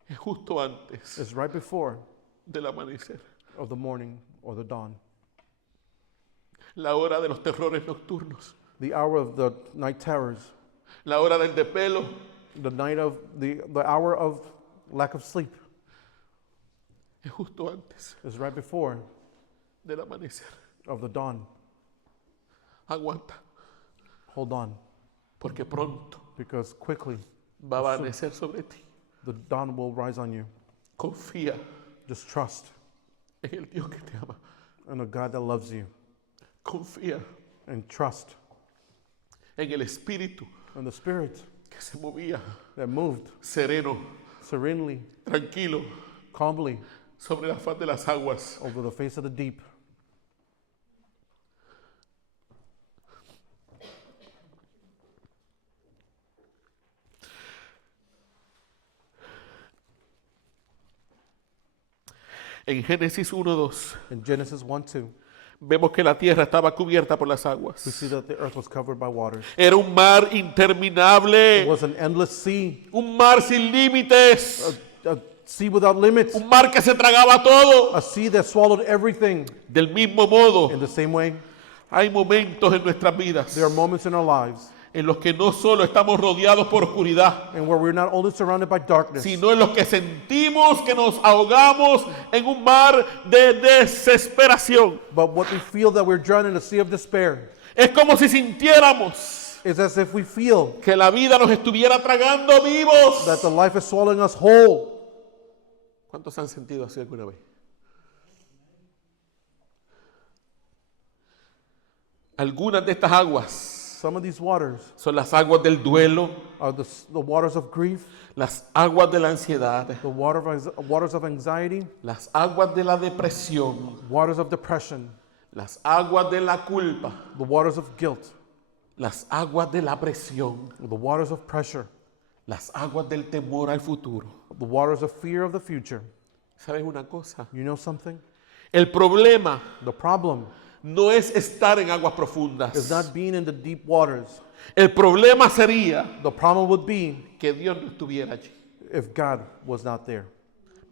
Es justo antes is right before del amanecer. of the morning or the dawn. La hora de los terrores nocturnos. The hour of the night terrors, La hora del despelo. the night of the hour of lack of sleep Es justo antes is right before del amanecer. of the dawn. Aguanta, Hold on, porque pronto because quickly va a amanecer sobre ti. the dawn will rise on you. Confía Just trust en el Dios que te ama. in a God that loves you, Confía and trust en el Espíritu in the Spirit que se movía that moved sereno, serenely, tranquilo, calmly sobre la faz de las aguas. over the face of the deep. En Génesis 1:2 In Genesis 1:2, vemos que la tierra estaba cubierta por las we aguas. see that the earth was covered by waters. Era un mar It interminable, was an endless sea, un mar sin límites, a sea without limits, un mar que se tragaba todo. a sea that swallowed everything. Del mismo modo, In the same way, hay momentos en nuestras vidas there are moments in our lives en los que no solo estamos rodeados por oscuridad, and where we're not only surrounded by darkness, sino en los que sentimos que nos ahogamos en un mar de desesperación. but what we feel that we're drowned in a sea of despair. Es como si sintiéramos It's as if we feel que la vida nos estuviera tragando vivos. that the life is swallowing us whole. ¿Cuántos han sentido así alguna vez? Algunas de estas aguas Some of these waters son las aguas del duelo, are the waters of grief, las aguas de la ansiedad, the waters of anxiety, las aguas de la depresión, waters of depression, las aguas de la culpa, the waters of guilt, las aguas de la presión, the waters of pressure, las aguas del temor al futuro. the waters of fear of the future. ¿Sabes una cosa? You know something? El problema The problem no es estar en aguas is profundas. not being in the deep waters. El problema sería The problem would be que Dios no estuviera allí. if God was not there.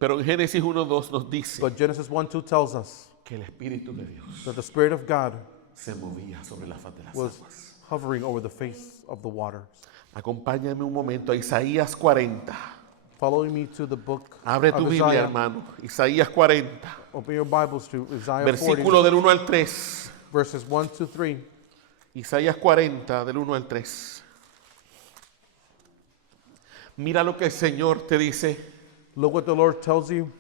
Pero en Génesis 1:2 nos dice But Genesis 1:2 tells us que el Espíritu de Dios that the Spirit of God se movía sobre la faz de las was aguas. hovering over the face of the waters. Acompáñame un momento a Isaías 40. Follow me to the book Abre tu of Biblia, Isaiah. hermano. Isaías 40, Open your Bibles to Isaiah 40, versículo del 1 al 3. verses 1 to 3. Isaías 40, del 1 al 3. Mira lo que el Señor te dice. Look what the Lord tells you.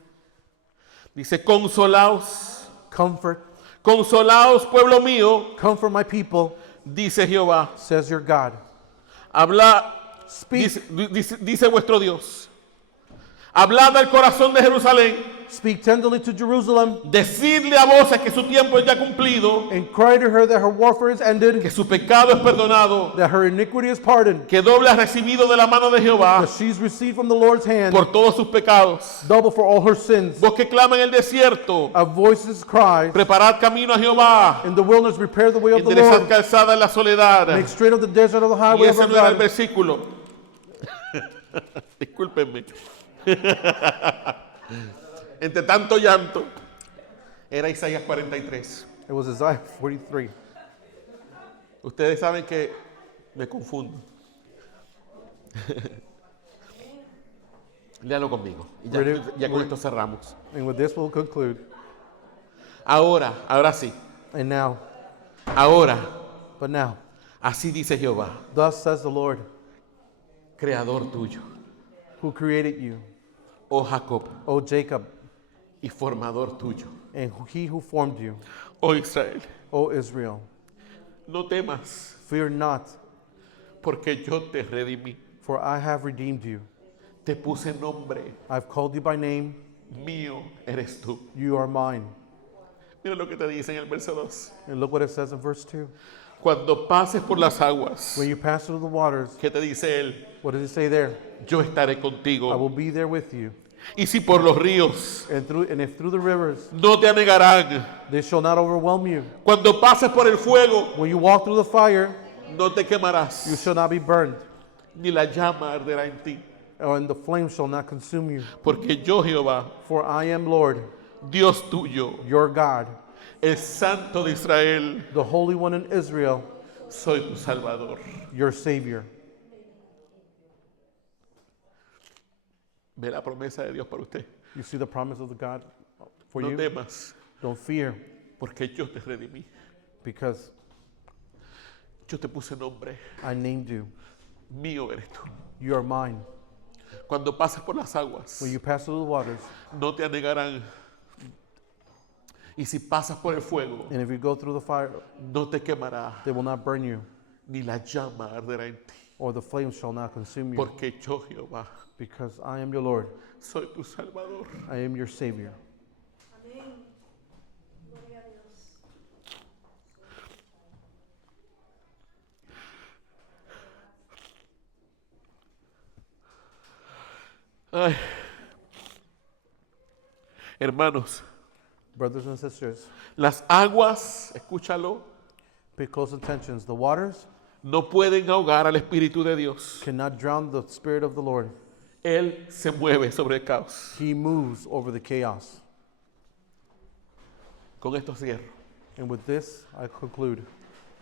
Dice, consolaos, Comfort, consolaos, pueblo mío, comfort my people, dice Jehová. says your God. Habla, Speak, dice vuestro Dios. Hablad al corazón de Jerusalén. speak tenderly to Jerusalem, Decidle a voces que su tiempo es ya cumplido, and cry to her that her warfare is que ended, su pecado es perdonado, that her iniquity is pardoned, que doble ha recibido de la mano de Jehová that she's received from the Lord's hand, por todos sus pecados. double for all her sins. Vos que clama en el desierto, A voices cry, preparad camino a Jehová, in the wilderness prepare the way of the enderezad Lord, calzada en la soledad. make straight of the desert of the Y highway of ese our no era el God. versículo. Discúlpenme. Entre tanto llanto, era Isaías 43. It was Isaiah 43. Ustedes saben que me confundo. Léalo conmigo. Y ya con esto cerramos. And with this we'll conclude. Ahora sí. And now, Ahora, but now, así dice Jehová, thus says the Lord, creador tuyo, who created you, oh Jacob, O Jacob, y formador tuyo, and he who formed you, oh Israel. O Israel. No temas, Fear not, porque yo te redimí. for I have redeemed you. Te puse nombre, I've called you by name, mío eres tú. you are mine. Mira lo que te dice en el verso 2. And look what it says in verse 2. Cuando pases por las aguas, When you pass through the waters, ¿qué te dice él? what does it say there? Yo estaré I contigo. will be there with you. Y si por los ríos, And if through the rivers, no te anegarán. they shall not overwhelm you. Cuando pases por el fuego, When you walk through the fire, no te quemarás, you shall not be burned, ni la llama arderá en ti. and the flame shall not consume you. Porque yo, Jehová, For I am Lord, Dios tuyo, your God, el Santo de Israel, the Holy One in Israel, soy tu Salvador. your Savior. Ve la promesa de Dios para usted. You see the promise of the God for No you? temas, Don't fear, porque yo te redimí. because Yo te puse nombre. I named you. Mío eres tú. You are mine. Cuando pases por las aguas, When you pass through the waters, no te anegarán. Y si pasas por el fuego, and if you go through the fire, no te quemará, they will not burn you, ni la llama arderá en ti. or the flame shall not consume you. Porque yo, Jehová, Because I am your Lord, soy tu Salvador. I am your Savior. Ay. Hermanos, Brothers and sisters, las aguas, escúchalo, pay close attention. The waters no pueden ahogar al Espíritu de Dios. cannot drown the Spirit of the Lord. Él se mueve sobre el caos. He moves over the chaos. Con esto cierro. And with this, I conclude.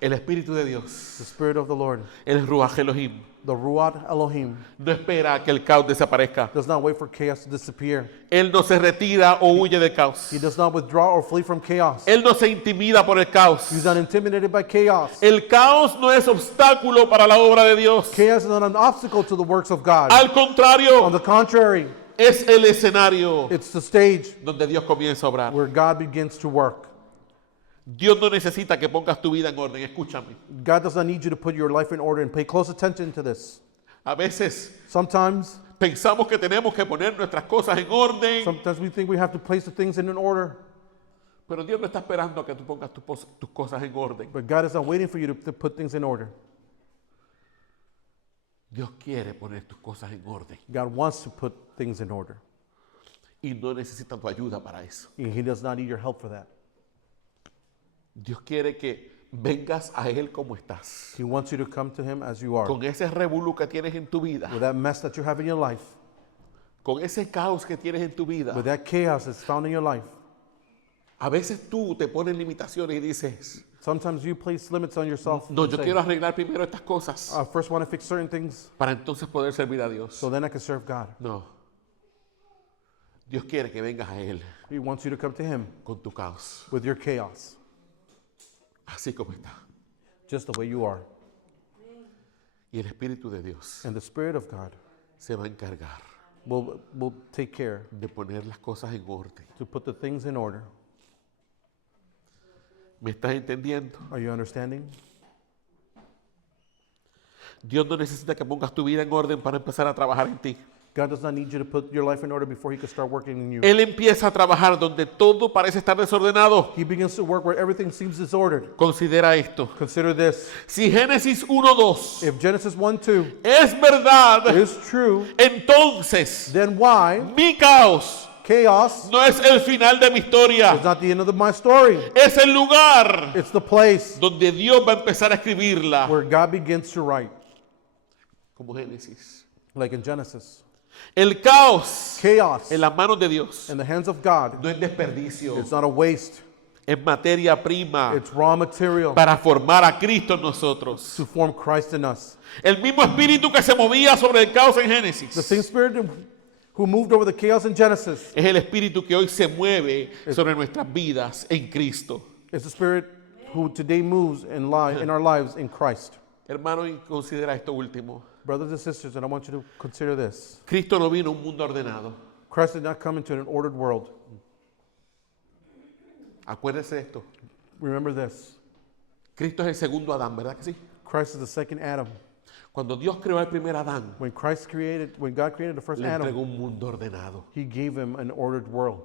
El Espíritu de Dios, The Spirit of the Lord, el Ruach Elohim, the Ruach Elohim, no espera a que el caos desaparezca. does not wait for chaos to disappear. Él no se retira o huye del caos. He does not withdraw or flee from chaos. Él no se intimida por el caos. He's not intimidated by chaos. El caos no es obstáculo para la obra de Dios. Chaos is not an obstacle to the works of God. Al On contrario, the contrary, es el escenario it's the stage donde Dios comienza a obrar. where God begins to work. Dios no necesita que pongas tu vida en orden. Escúchame. God does not need you to put your life in order, and pay close attention to this. A veces Sometimes pensamos que tenemos que poner nuestras cosas en orden, we think we have to place the things in an order, pero Dios no está esperando a que tú pongas tus cosas en orden. but God is not waiting for you to put things in order. Dios quiere poner tus cosas en orden God wants to put things in order, y no necesita tu ayuda para eso. and He does not need your help for that. Dios quiere que vengas a Él como estás. He wants you to come to Him as you are, Con ese revolú que tienes en tu vida, with that mess that you have in your life, con ese caos que tienes en tu vida. with that chaos that's found in your life. A veces tú te pones limitaciones y dices, Sometimes you place limits on yourself. no, and yo say, quiero arreglar primero estas cosas I first want to fix certain things para entonces poder servir a Dios. so then I can serve God. No. Dios quiere que vengas a Él He wants you to come to Him con tu caos, with your chaos, así como está. just the way you are. Y el Espíritu de Dios And the Spirit of God se va a encargar will take care de poner las cosas en orden. to put the things in order. ¿Me estás entendiendo? Are you understanding? Dios no necesita que pongas tu vida en orden para empezar a trabajar en ti. God does not need you to put your life in order before He can start working in you. Él empieza a trabajar donde todo parece estar desordenado. He begins to work where everything seems disordered. Considera esto. Consider this. Si Génesis 1:2 If Genesis 1:2 es verdad, is true, entonces then why mi caos chaos no es el final de mi historia. is not the end of my story? Es el lugar It's the place donde Dios va a empezar a escribirla. where God begins to write, Como Génesis. like in Genesis. El caos Chaos en las manos de Dios in the hands of God, no es desperdicio, it's not a waste. es materia prima It's raw material para formar a Cristo en nosotros. to form Christ in us. El mismo espíritu que se movía sobre el caos en Génesis The same Spirit who moved over the chaos in Genesis es el espíritu que hoy se mueve sobre nuestras vidas en Cristo. is the Spirit who today moves in our lives in Christ. Hermano, y considera esto último. Brothers and sisters, and I want you to consider this. Cristo no vino a un mundo ordenado. Christ did not come into an ordered world. Acuérdese de esto. Remember this. Cristo es el segundo Adán, ¿verdad que sí? Christ is the second Adam. Cuando Dios creó al primer Adán, When God created the first le entregó Adam, un mundo ordenado. He gave him an ordered world.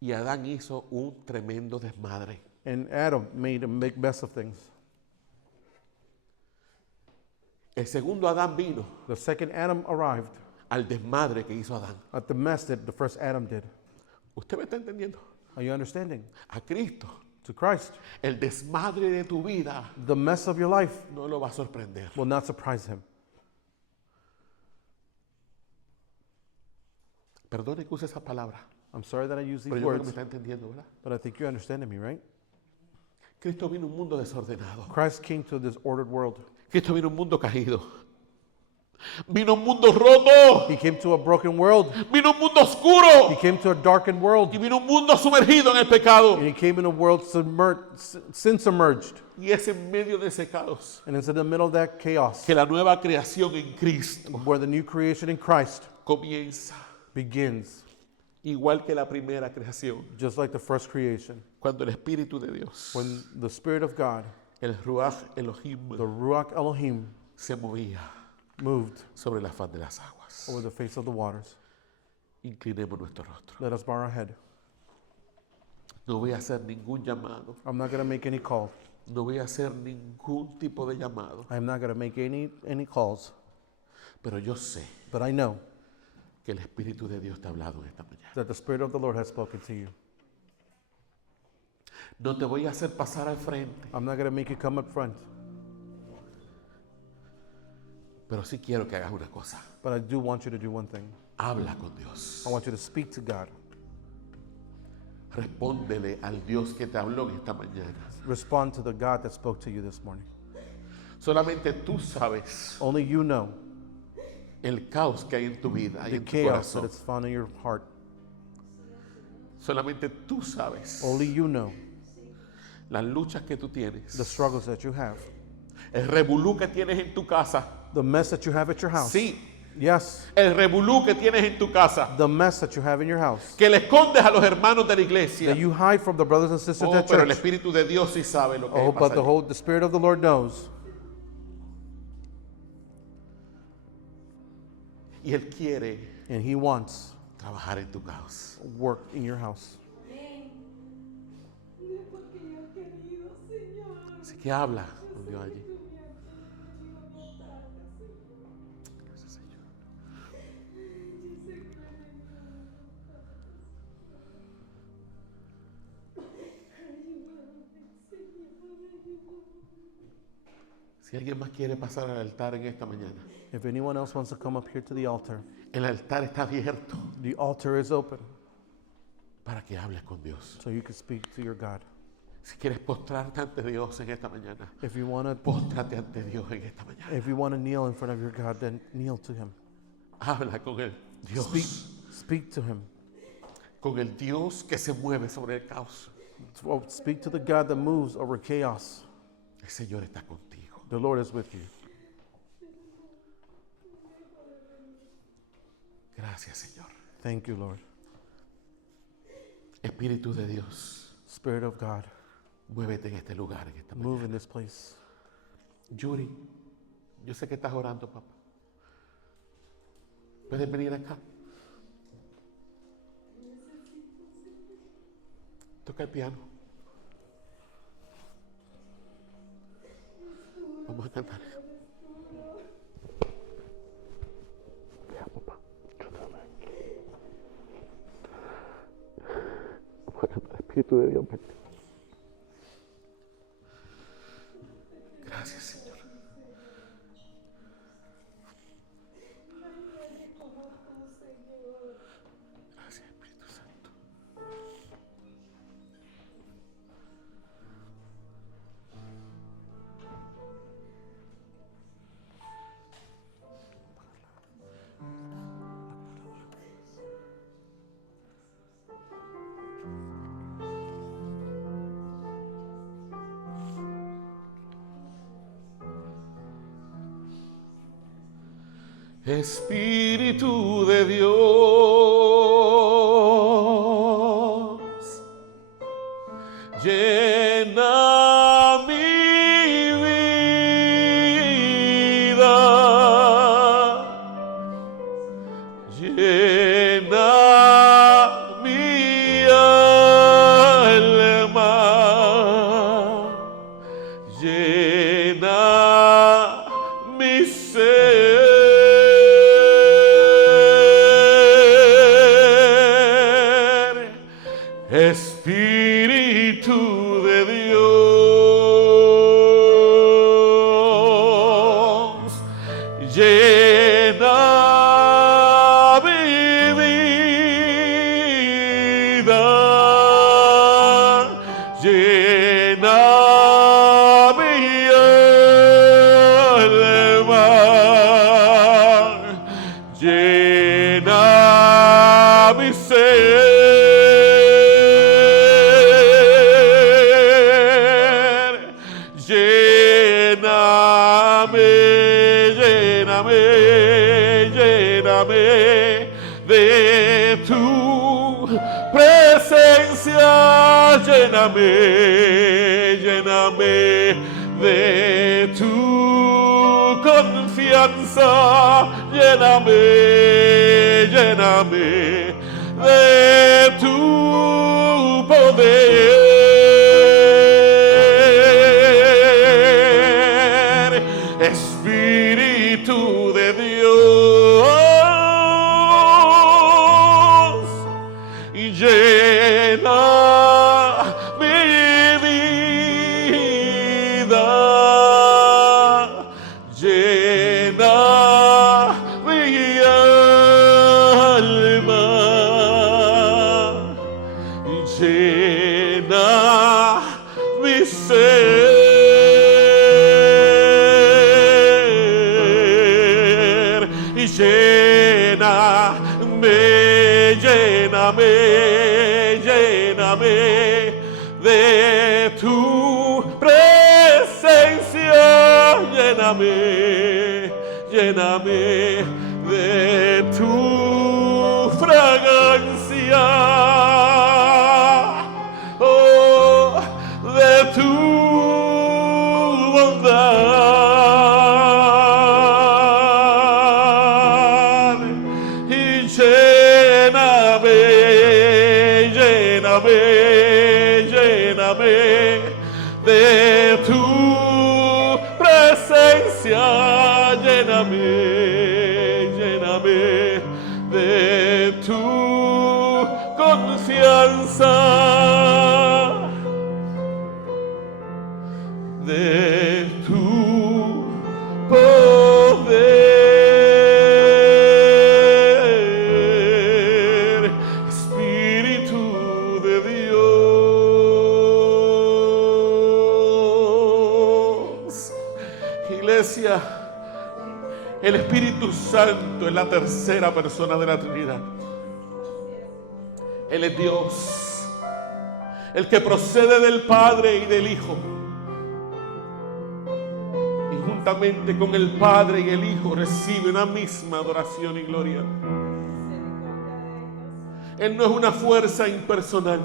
Y Adán hizo un tremendo desmadre. And Adam made a big mess of things. El segundo Adán vino The second Adam arrived al desmadre que hizo Adán. at the mess that the first Adam did. ¿Usted me está entendiendo? Are you understanding? A Cristo, To Christ, el desmadre de tu vida the mess of your life no lo va a sorprender. will not surprise him. Perdone que use esa palabra, I'm sorry that I use these pero yo creo que me words, está entendiendo, ¿verdad? but I think you're understanding me, right? Cristo vino a un mundo desordenado. Christ came to this ordered world. Cristo vino a un mundo caído. Vino a un mundo roto. He came to a broken world. Vino a un mundo oscuro. He came to a darkened world. Y vino a un mundo sumergido en el pecado. And he came in a world sin submerged. Y es en medio de ese caos And it's in the middle of that chaos que la nueva creación en Cristo where the new creation in Christ comienza. begins, Igual que la primera creación. just like the first creation. Cuando el Espíritu de Dios, When the Spirit of God, el Ruach Elohim, the Ruach Elohim, se movía moved sobre la faz de las aguas. over the face of the waters. Inclinemos nuestro rostro. Let us bow our head. No voy a hacer ningún llamado. I'm not going to make any call. No voy a hacer ningún tipo de llamado. I'm not going to make any calls. Pero yo sé But I know que el Espíritu de Dios te ha hablado en esta mañana. that the Spirit of the Lord has spoken to you. No te voy a hacer pasar al frente, I'm not going to make you come up front, pero sí quiero que hagas una cosa. but I do want you to do one thing. Habla con Dios. I want you to speak to God. Respóndele al Dios que te habló en esta mañana. Respond to the God that spoke to you this morning. Solamente tú sabes Only you know el caos que hay en tu vida y the en tu chaos that corazón. is found in your heart. Solamente tú sabes Only you know las luchas que tú the tienes, struggles that you have, el revolú que tienes en tu casa. the mess that you have at your house. Sí, Yes, el revolú que tienes en tu casa, the mess that you have in your house, que le escondes a los hermanos de la iglesia. that you hide from the brothers and sisters Oh, at pero el church. Espíritu de Dios sí sabe lo que Oh, pasa but allí. the Spirit of the Lord knows, Y Él quiere and He wants trabajar en tu caos. work in your house. Porque yo he querido, Señor. Así que habla con Dios allí. Gracias, Señor. Si alguien más quiere pasar al altar en esta mañana, If anyone else wants to come up here to the altar, el altar está abierto the altar is open para que hables con Dios. so you can speak to your God. Si quieres postrarte ante Dios en esta mañana, If you want to póstrate ante Dios en esta mañana. If you want to kneel in front of your God, then kneel to Him. Habla con el Dios, Speak to Him. con el Dios que se mueve sobre el caos. Speak to the God that moves over chaos. El Señor está contigo. The Lord is with you. Gracias, Señor. Thank you, Lord. Espíritu de Dios, Spirit of God, muévete en este lugar, en esta move mañana. in this place. Yuri, yo sé que estás orando, papá. ¿Puedes venir acá? Toca el piano. Vamos a cantar. Ya, papá, ayúdame. Vamos a cantar. Espíritu de Dios, vente. Gracias, Señor. Gracias, Espíritu Santo. Espíritu de Dios, llena mi vida, llena mi alma, llena mi ser. Espíritu de Dios, llena mi vida, llena mi alma, llena mi ser. Lléname, lléname, lléname de tu presencia, lléname, lléname de tu confianza, lléname, lléname de tu poder. Espíritu de Dios, lléname, lléname, lléname de tu presencia, lléname, lléname de tu fragancia, oh, de tu bondad, y lléname, lléname, lléname de tu presencia, lléname, lléname de tu confianza, de tu poder, Espíritu de Dios. Iglesia, el Espíritu Santo es la tercera persona de la Trinidad. Él es Dios, el que procede del Padre y del Hijo. Y juntamente con el Padre y el Hijo recibe una misma adoración y gloria. Él no es una fuerza impersonal.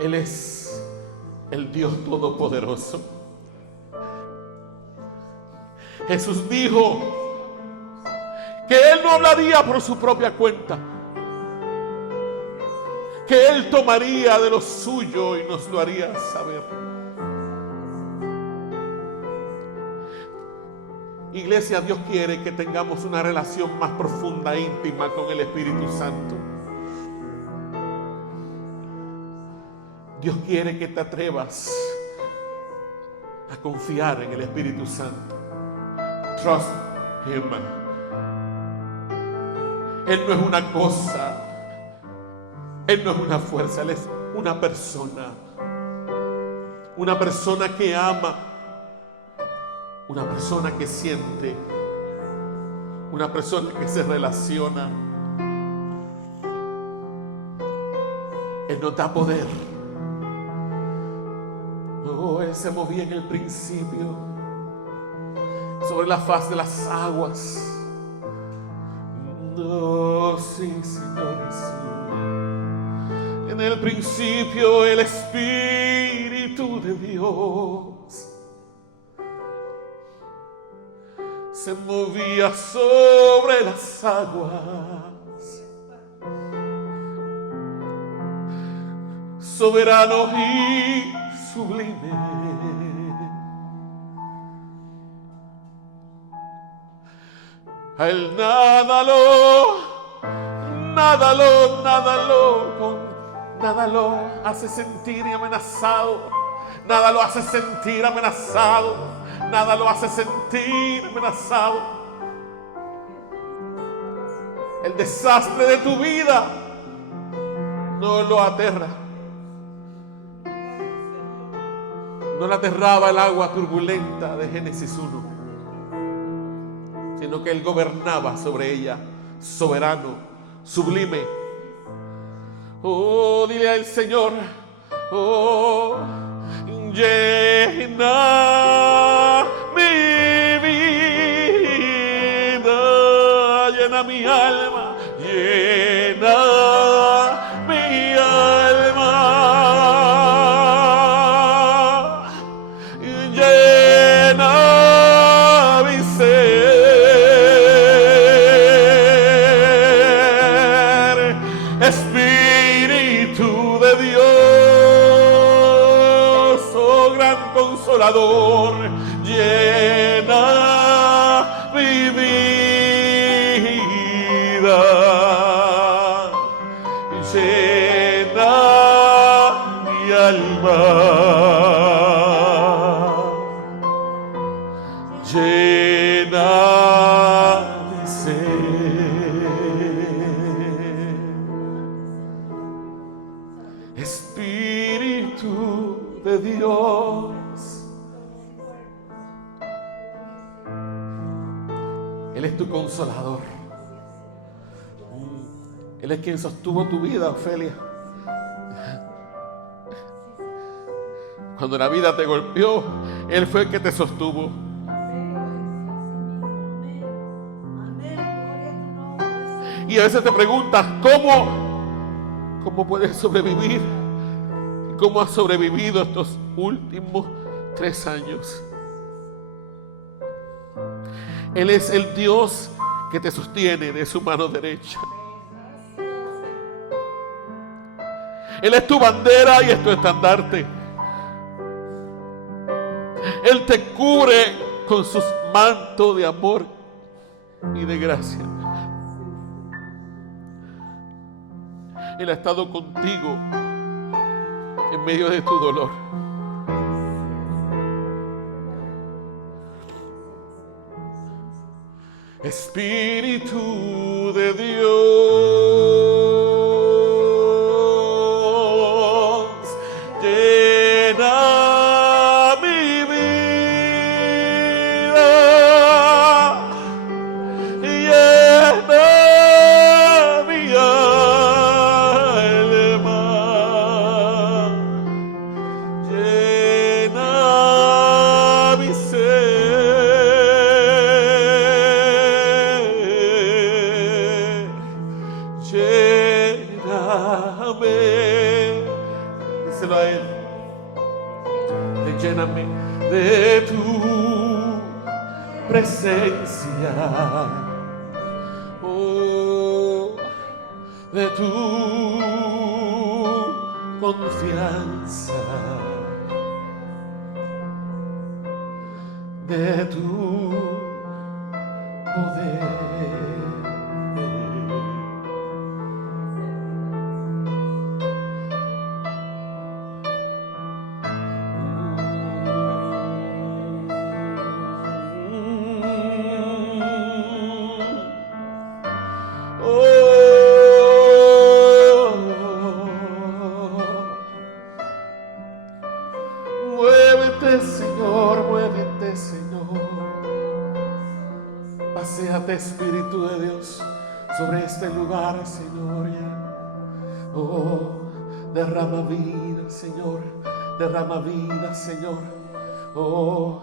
Él es el Dios Todopoderoso. Jesús dijo que Él no hablaría por su propia cuenta, que Él tomaría de lo suyo y nos lo haría saber. Iglesia, Dios quiere que tengamos una relación más profunda e íntima con el Espíritu Santo. Dios quiere que te atrevas a confiar en el Espíritu Santo. Trust Him. Él no es una cosa, Él no es una fuerza, Él es una persona que ama, una persona que siente, una persona que se relaciona. Él nos da poder. Oh, Él se movía en el principio sobre la faz de las aguas. Oh, sí, Señor Jesús. En el principio el Espíritu de Dios se movía sobre las aguas, soberano y sublime. A Él nada lo hace sentir amenazado, nada lo hace sentir amenazado, nada lo hace sentir amenazado. El desastre de tu vida no lo aterra. No le aterraba el agua turbulenta de Génesis 1, sino que Él gobernaba sobre ella, soberano, sublime. Oh, dile al Señor, oh, llena mi vida, llena mi alma, llena mi alma, llena mi ser, Espíritu de Dios, oh gran Consolador, llena mi vida, llena mi alma, llena mi ser, Espíritu de Dios, Él es tu consolador. Él es quien sostuvo tu vida, Ofelia. Cuando la vida te golpeó, Él fue el que te sostuvo. Y a veces te preguntas, ¿cómo puedes sobrevivir? ¿Cómo has sobrevivido estos últimos 3 años? Él es el Dios que te sostiene de su mano derecha. Él es tu bandera y es tu estandarte. Él te cubre con sus mantos de amor y de gracia. Él ha estado contigo en medio de tu dolor. Espíritu de Dios, llena mi vida, llena mi alma, llena mi ser, lléname. Díselo a Él. Lléname de tu presencia, oh, de tu confianza, de tu poder. Muévete, Señor, muévete, Señor. Paséate, Espíritu de Dios, sobre este lugar, Señor. Oh, derrama vida, Señor. Derrama vida, Señor. Oh,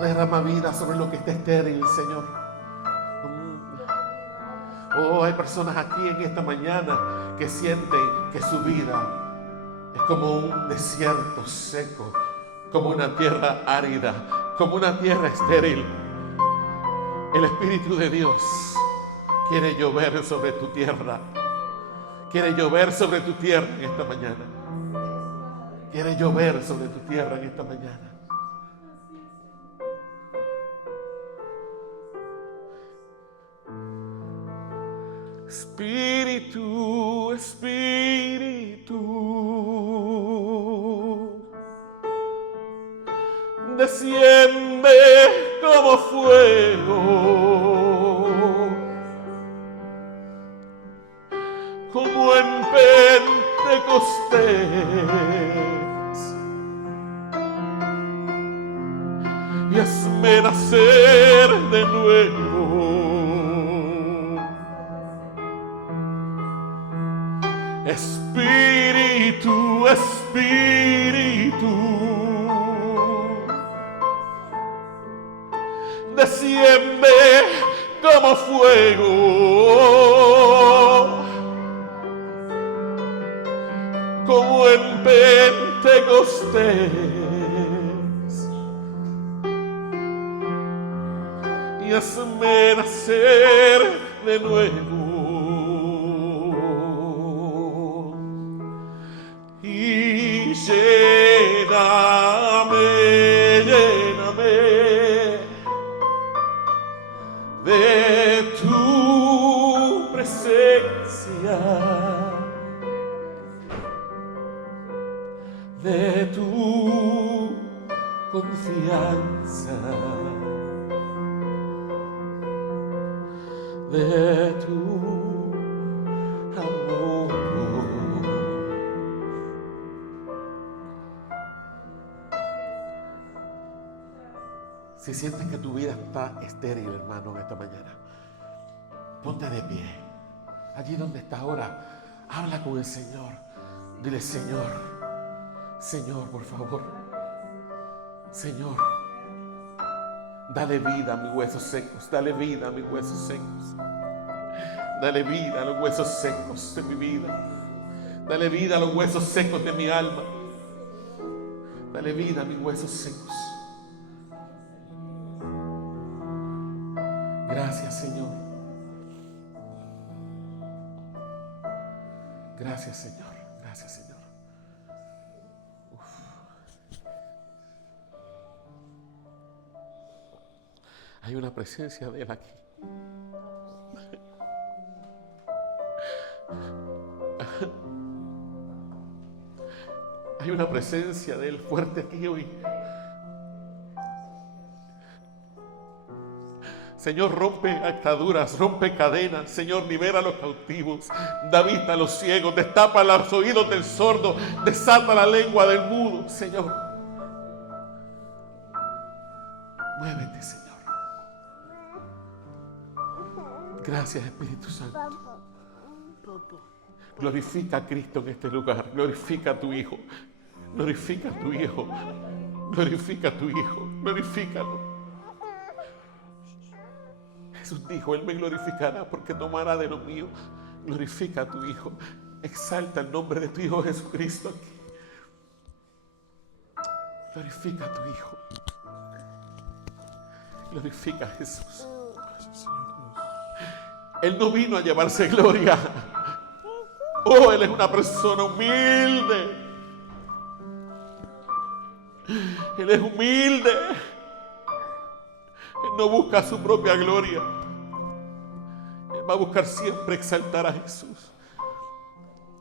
derrama vida sobre lo que está estéril, Señor. Oh, hay personas aquí en esta mañana que sienten que su vida es como un desierto seco, como una tierra árida, como una tierra estéril. El Espíritu de Dios quiere llover sobre tu tierra. Quiere llover sobre tu tierra en esta mañana. Quiere llover sobre tu tierra en esta mañana. Espíritu, Espíritu, desciende como fuego, como en Pentecostés, y hazme nacer de nuevo. Espíritu, Espíritu, desciende como fuego, como en Pentecostés, y hazme nacer de nuevo. Y lléname, lléname de tu presencia, de tu confianza, de tu amor. Si sientes que tu vida está estéril, hermano, en esta mañana, ponte de pie. Allí donde estás ahora, habla con el Señor. Dile, Señor, Señor, por favor. Señor, dale vida a mis huesos secos. Dale vida a mis huesos secos. Dale vida a los huesos secos de mi vida. Dale vida a los huesos secos de mi alma. Dale vida a mis huesos secos. Gracias, Señor. Gracias, Señor. Gracias, Señor. Hay una presencia de Él aquí. Hay una presencia de Él fuerte aquí hoy. Señor, rompe ataduras, rompe cadenas. Señor, libera a los cautivos, da vista a los ciegos, destapa los oídos del sordo, desata la lengua del mudo. Señor, muévete, Señor. Gracias, Espíritu Santo. Glorifica a Cristo en este lugar. Glorifica a tu Hijo. Glorifica a tu Hijo. Glorifica a tu Hijo. Glorifícalo. Jesús dijo, Él me glorificará porque tomará de lo mío. Glorifica a tu Hijo. Exalta el nombre de tu Hijo Jesucristo aquí. Glorifica a tu Hijo. Glorifica a Jesús. Él no vino a llevarse gloria. Oh, Él es una persona humilde. Él es humilde. Él no busca su propia gloria. Él va a buscar siempre exaltar a Jesús.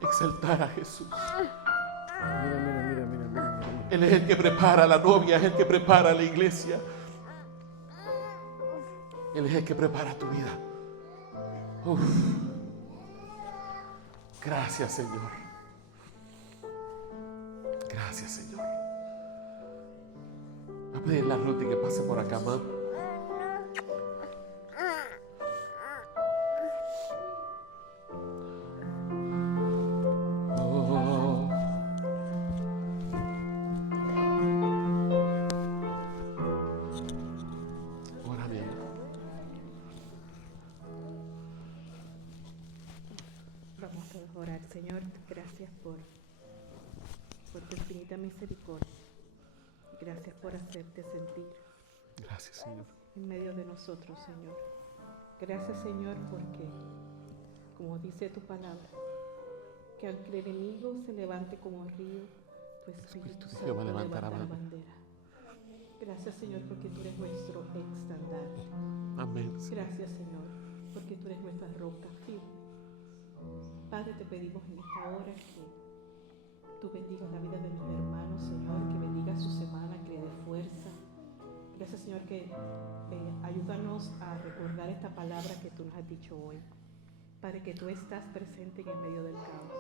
Exaltar a Jesús. Mira. Él es el que prepara a la novia, es el que prepara a la iglesia. Él es el que prepara tu vida. Uf. Gracias, Señor. Gracias, Señor. Voy a pedirle a Ruth que pase por acá, mamá. Vamos a orar. Señor, gracias por tu infinita misericordia. Gracias por hacerte sentir Gracias, Señor. en medio de nosotros, Señor. Gracias, Señor, porque, como dice tu palabra, que aunque el enemigo se levante como un río, tu Espíritu Santo Jehová levantará levantará bandera. bandera. Gracias, Señor, porque tú eres nuestro estandarte. Amén. Gracias, Señor, porque tú eres nuestra roca firme. Padre, te pedimos en esta hora que tú bendigas la vida de mis hermanos, Señor, que bendiga su semana, que le dé fuerza. Gracias, Señor, que ayúdanos a recordar esta palabra que tú nos has dicho hoy. Padre, que tú estás presente en el medio del caos,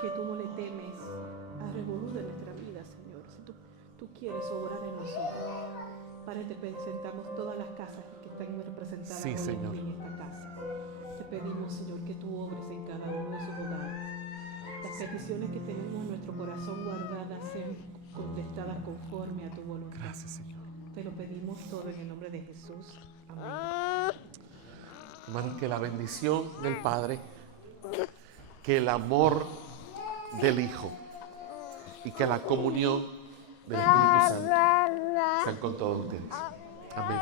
que tú no le temes al revolú de nuestra vida, Señor. Si tú quieres obrar en nosotros, Padre, te presentamos todas las casas que están representadas Sí, hoy Señor. en esta casa. Te pedimos, Señor, que tú obres en cada uno de sus hogares. Las peticiones que tenemos en nuestro corazón guardadas sean contestadas conforme a tu voluntad. Gracias, Señor. Te lo pedimos todo en el nombre de Jesús. Amén. Hermanos, que la bendición del Padre, que el amor del Hijo y que la comunión del Espíritu Santo sean con todos ustedes. Amén.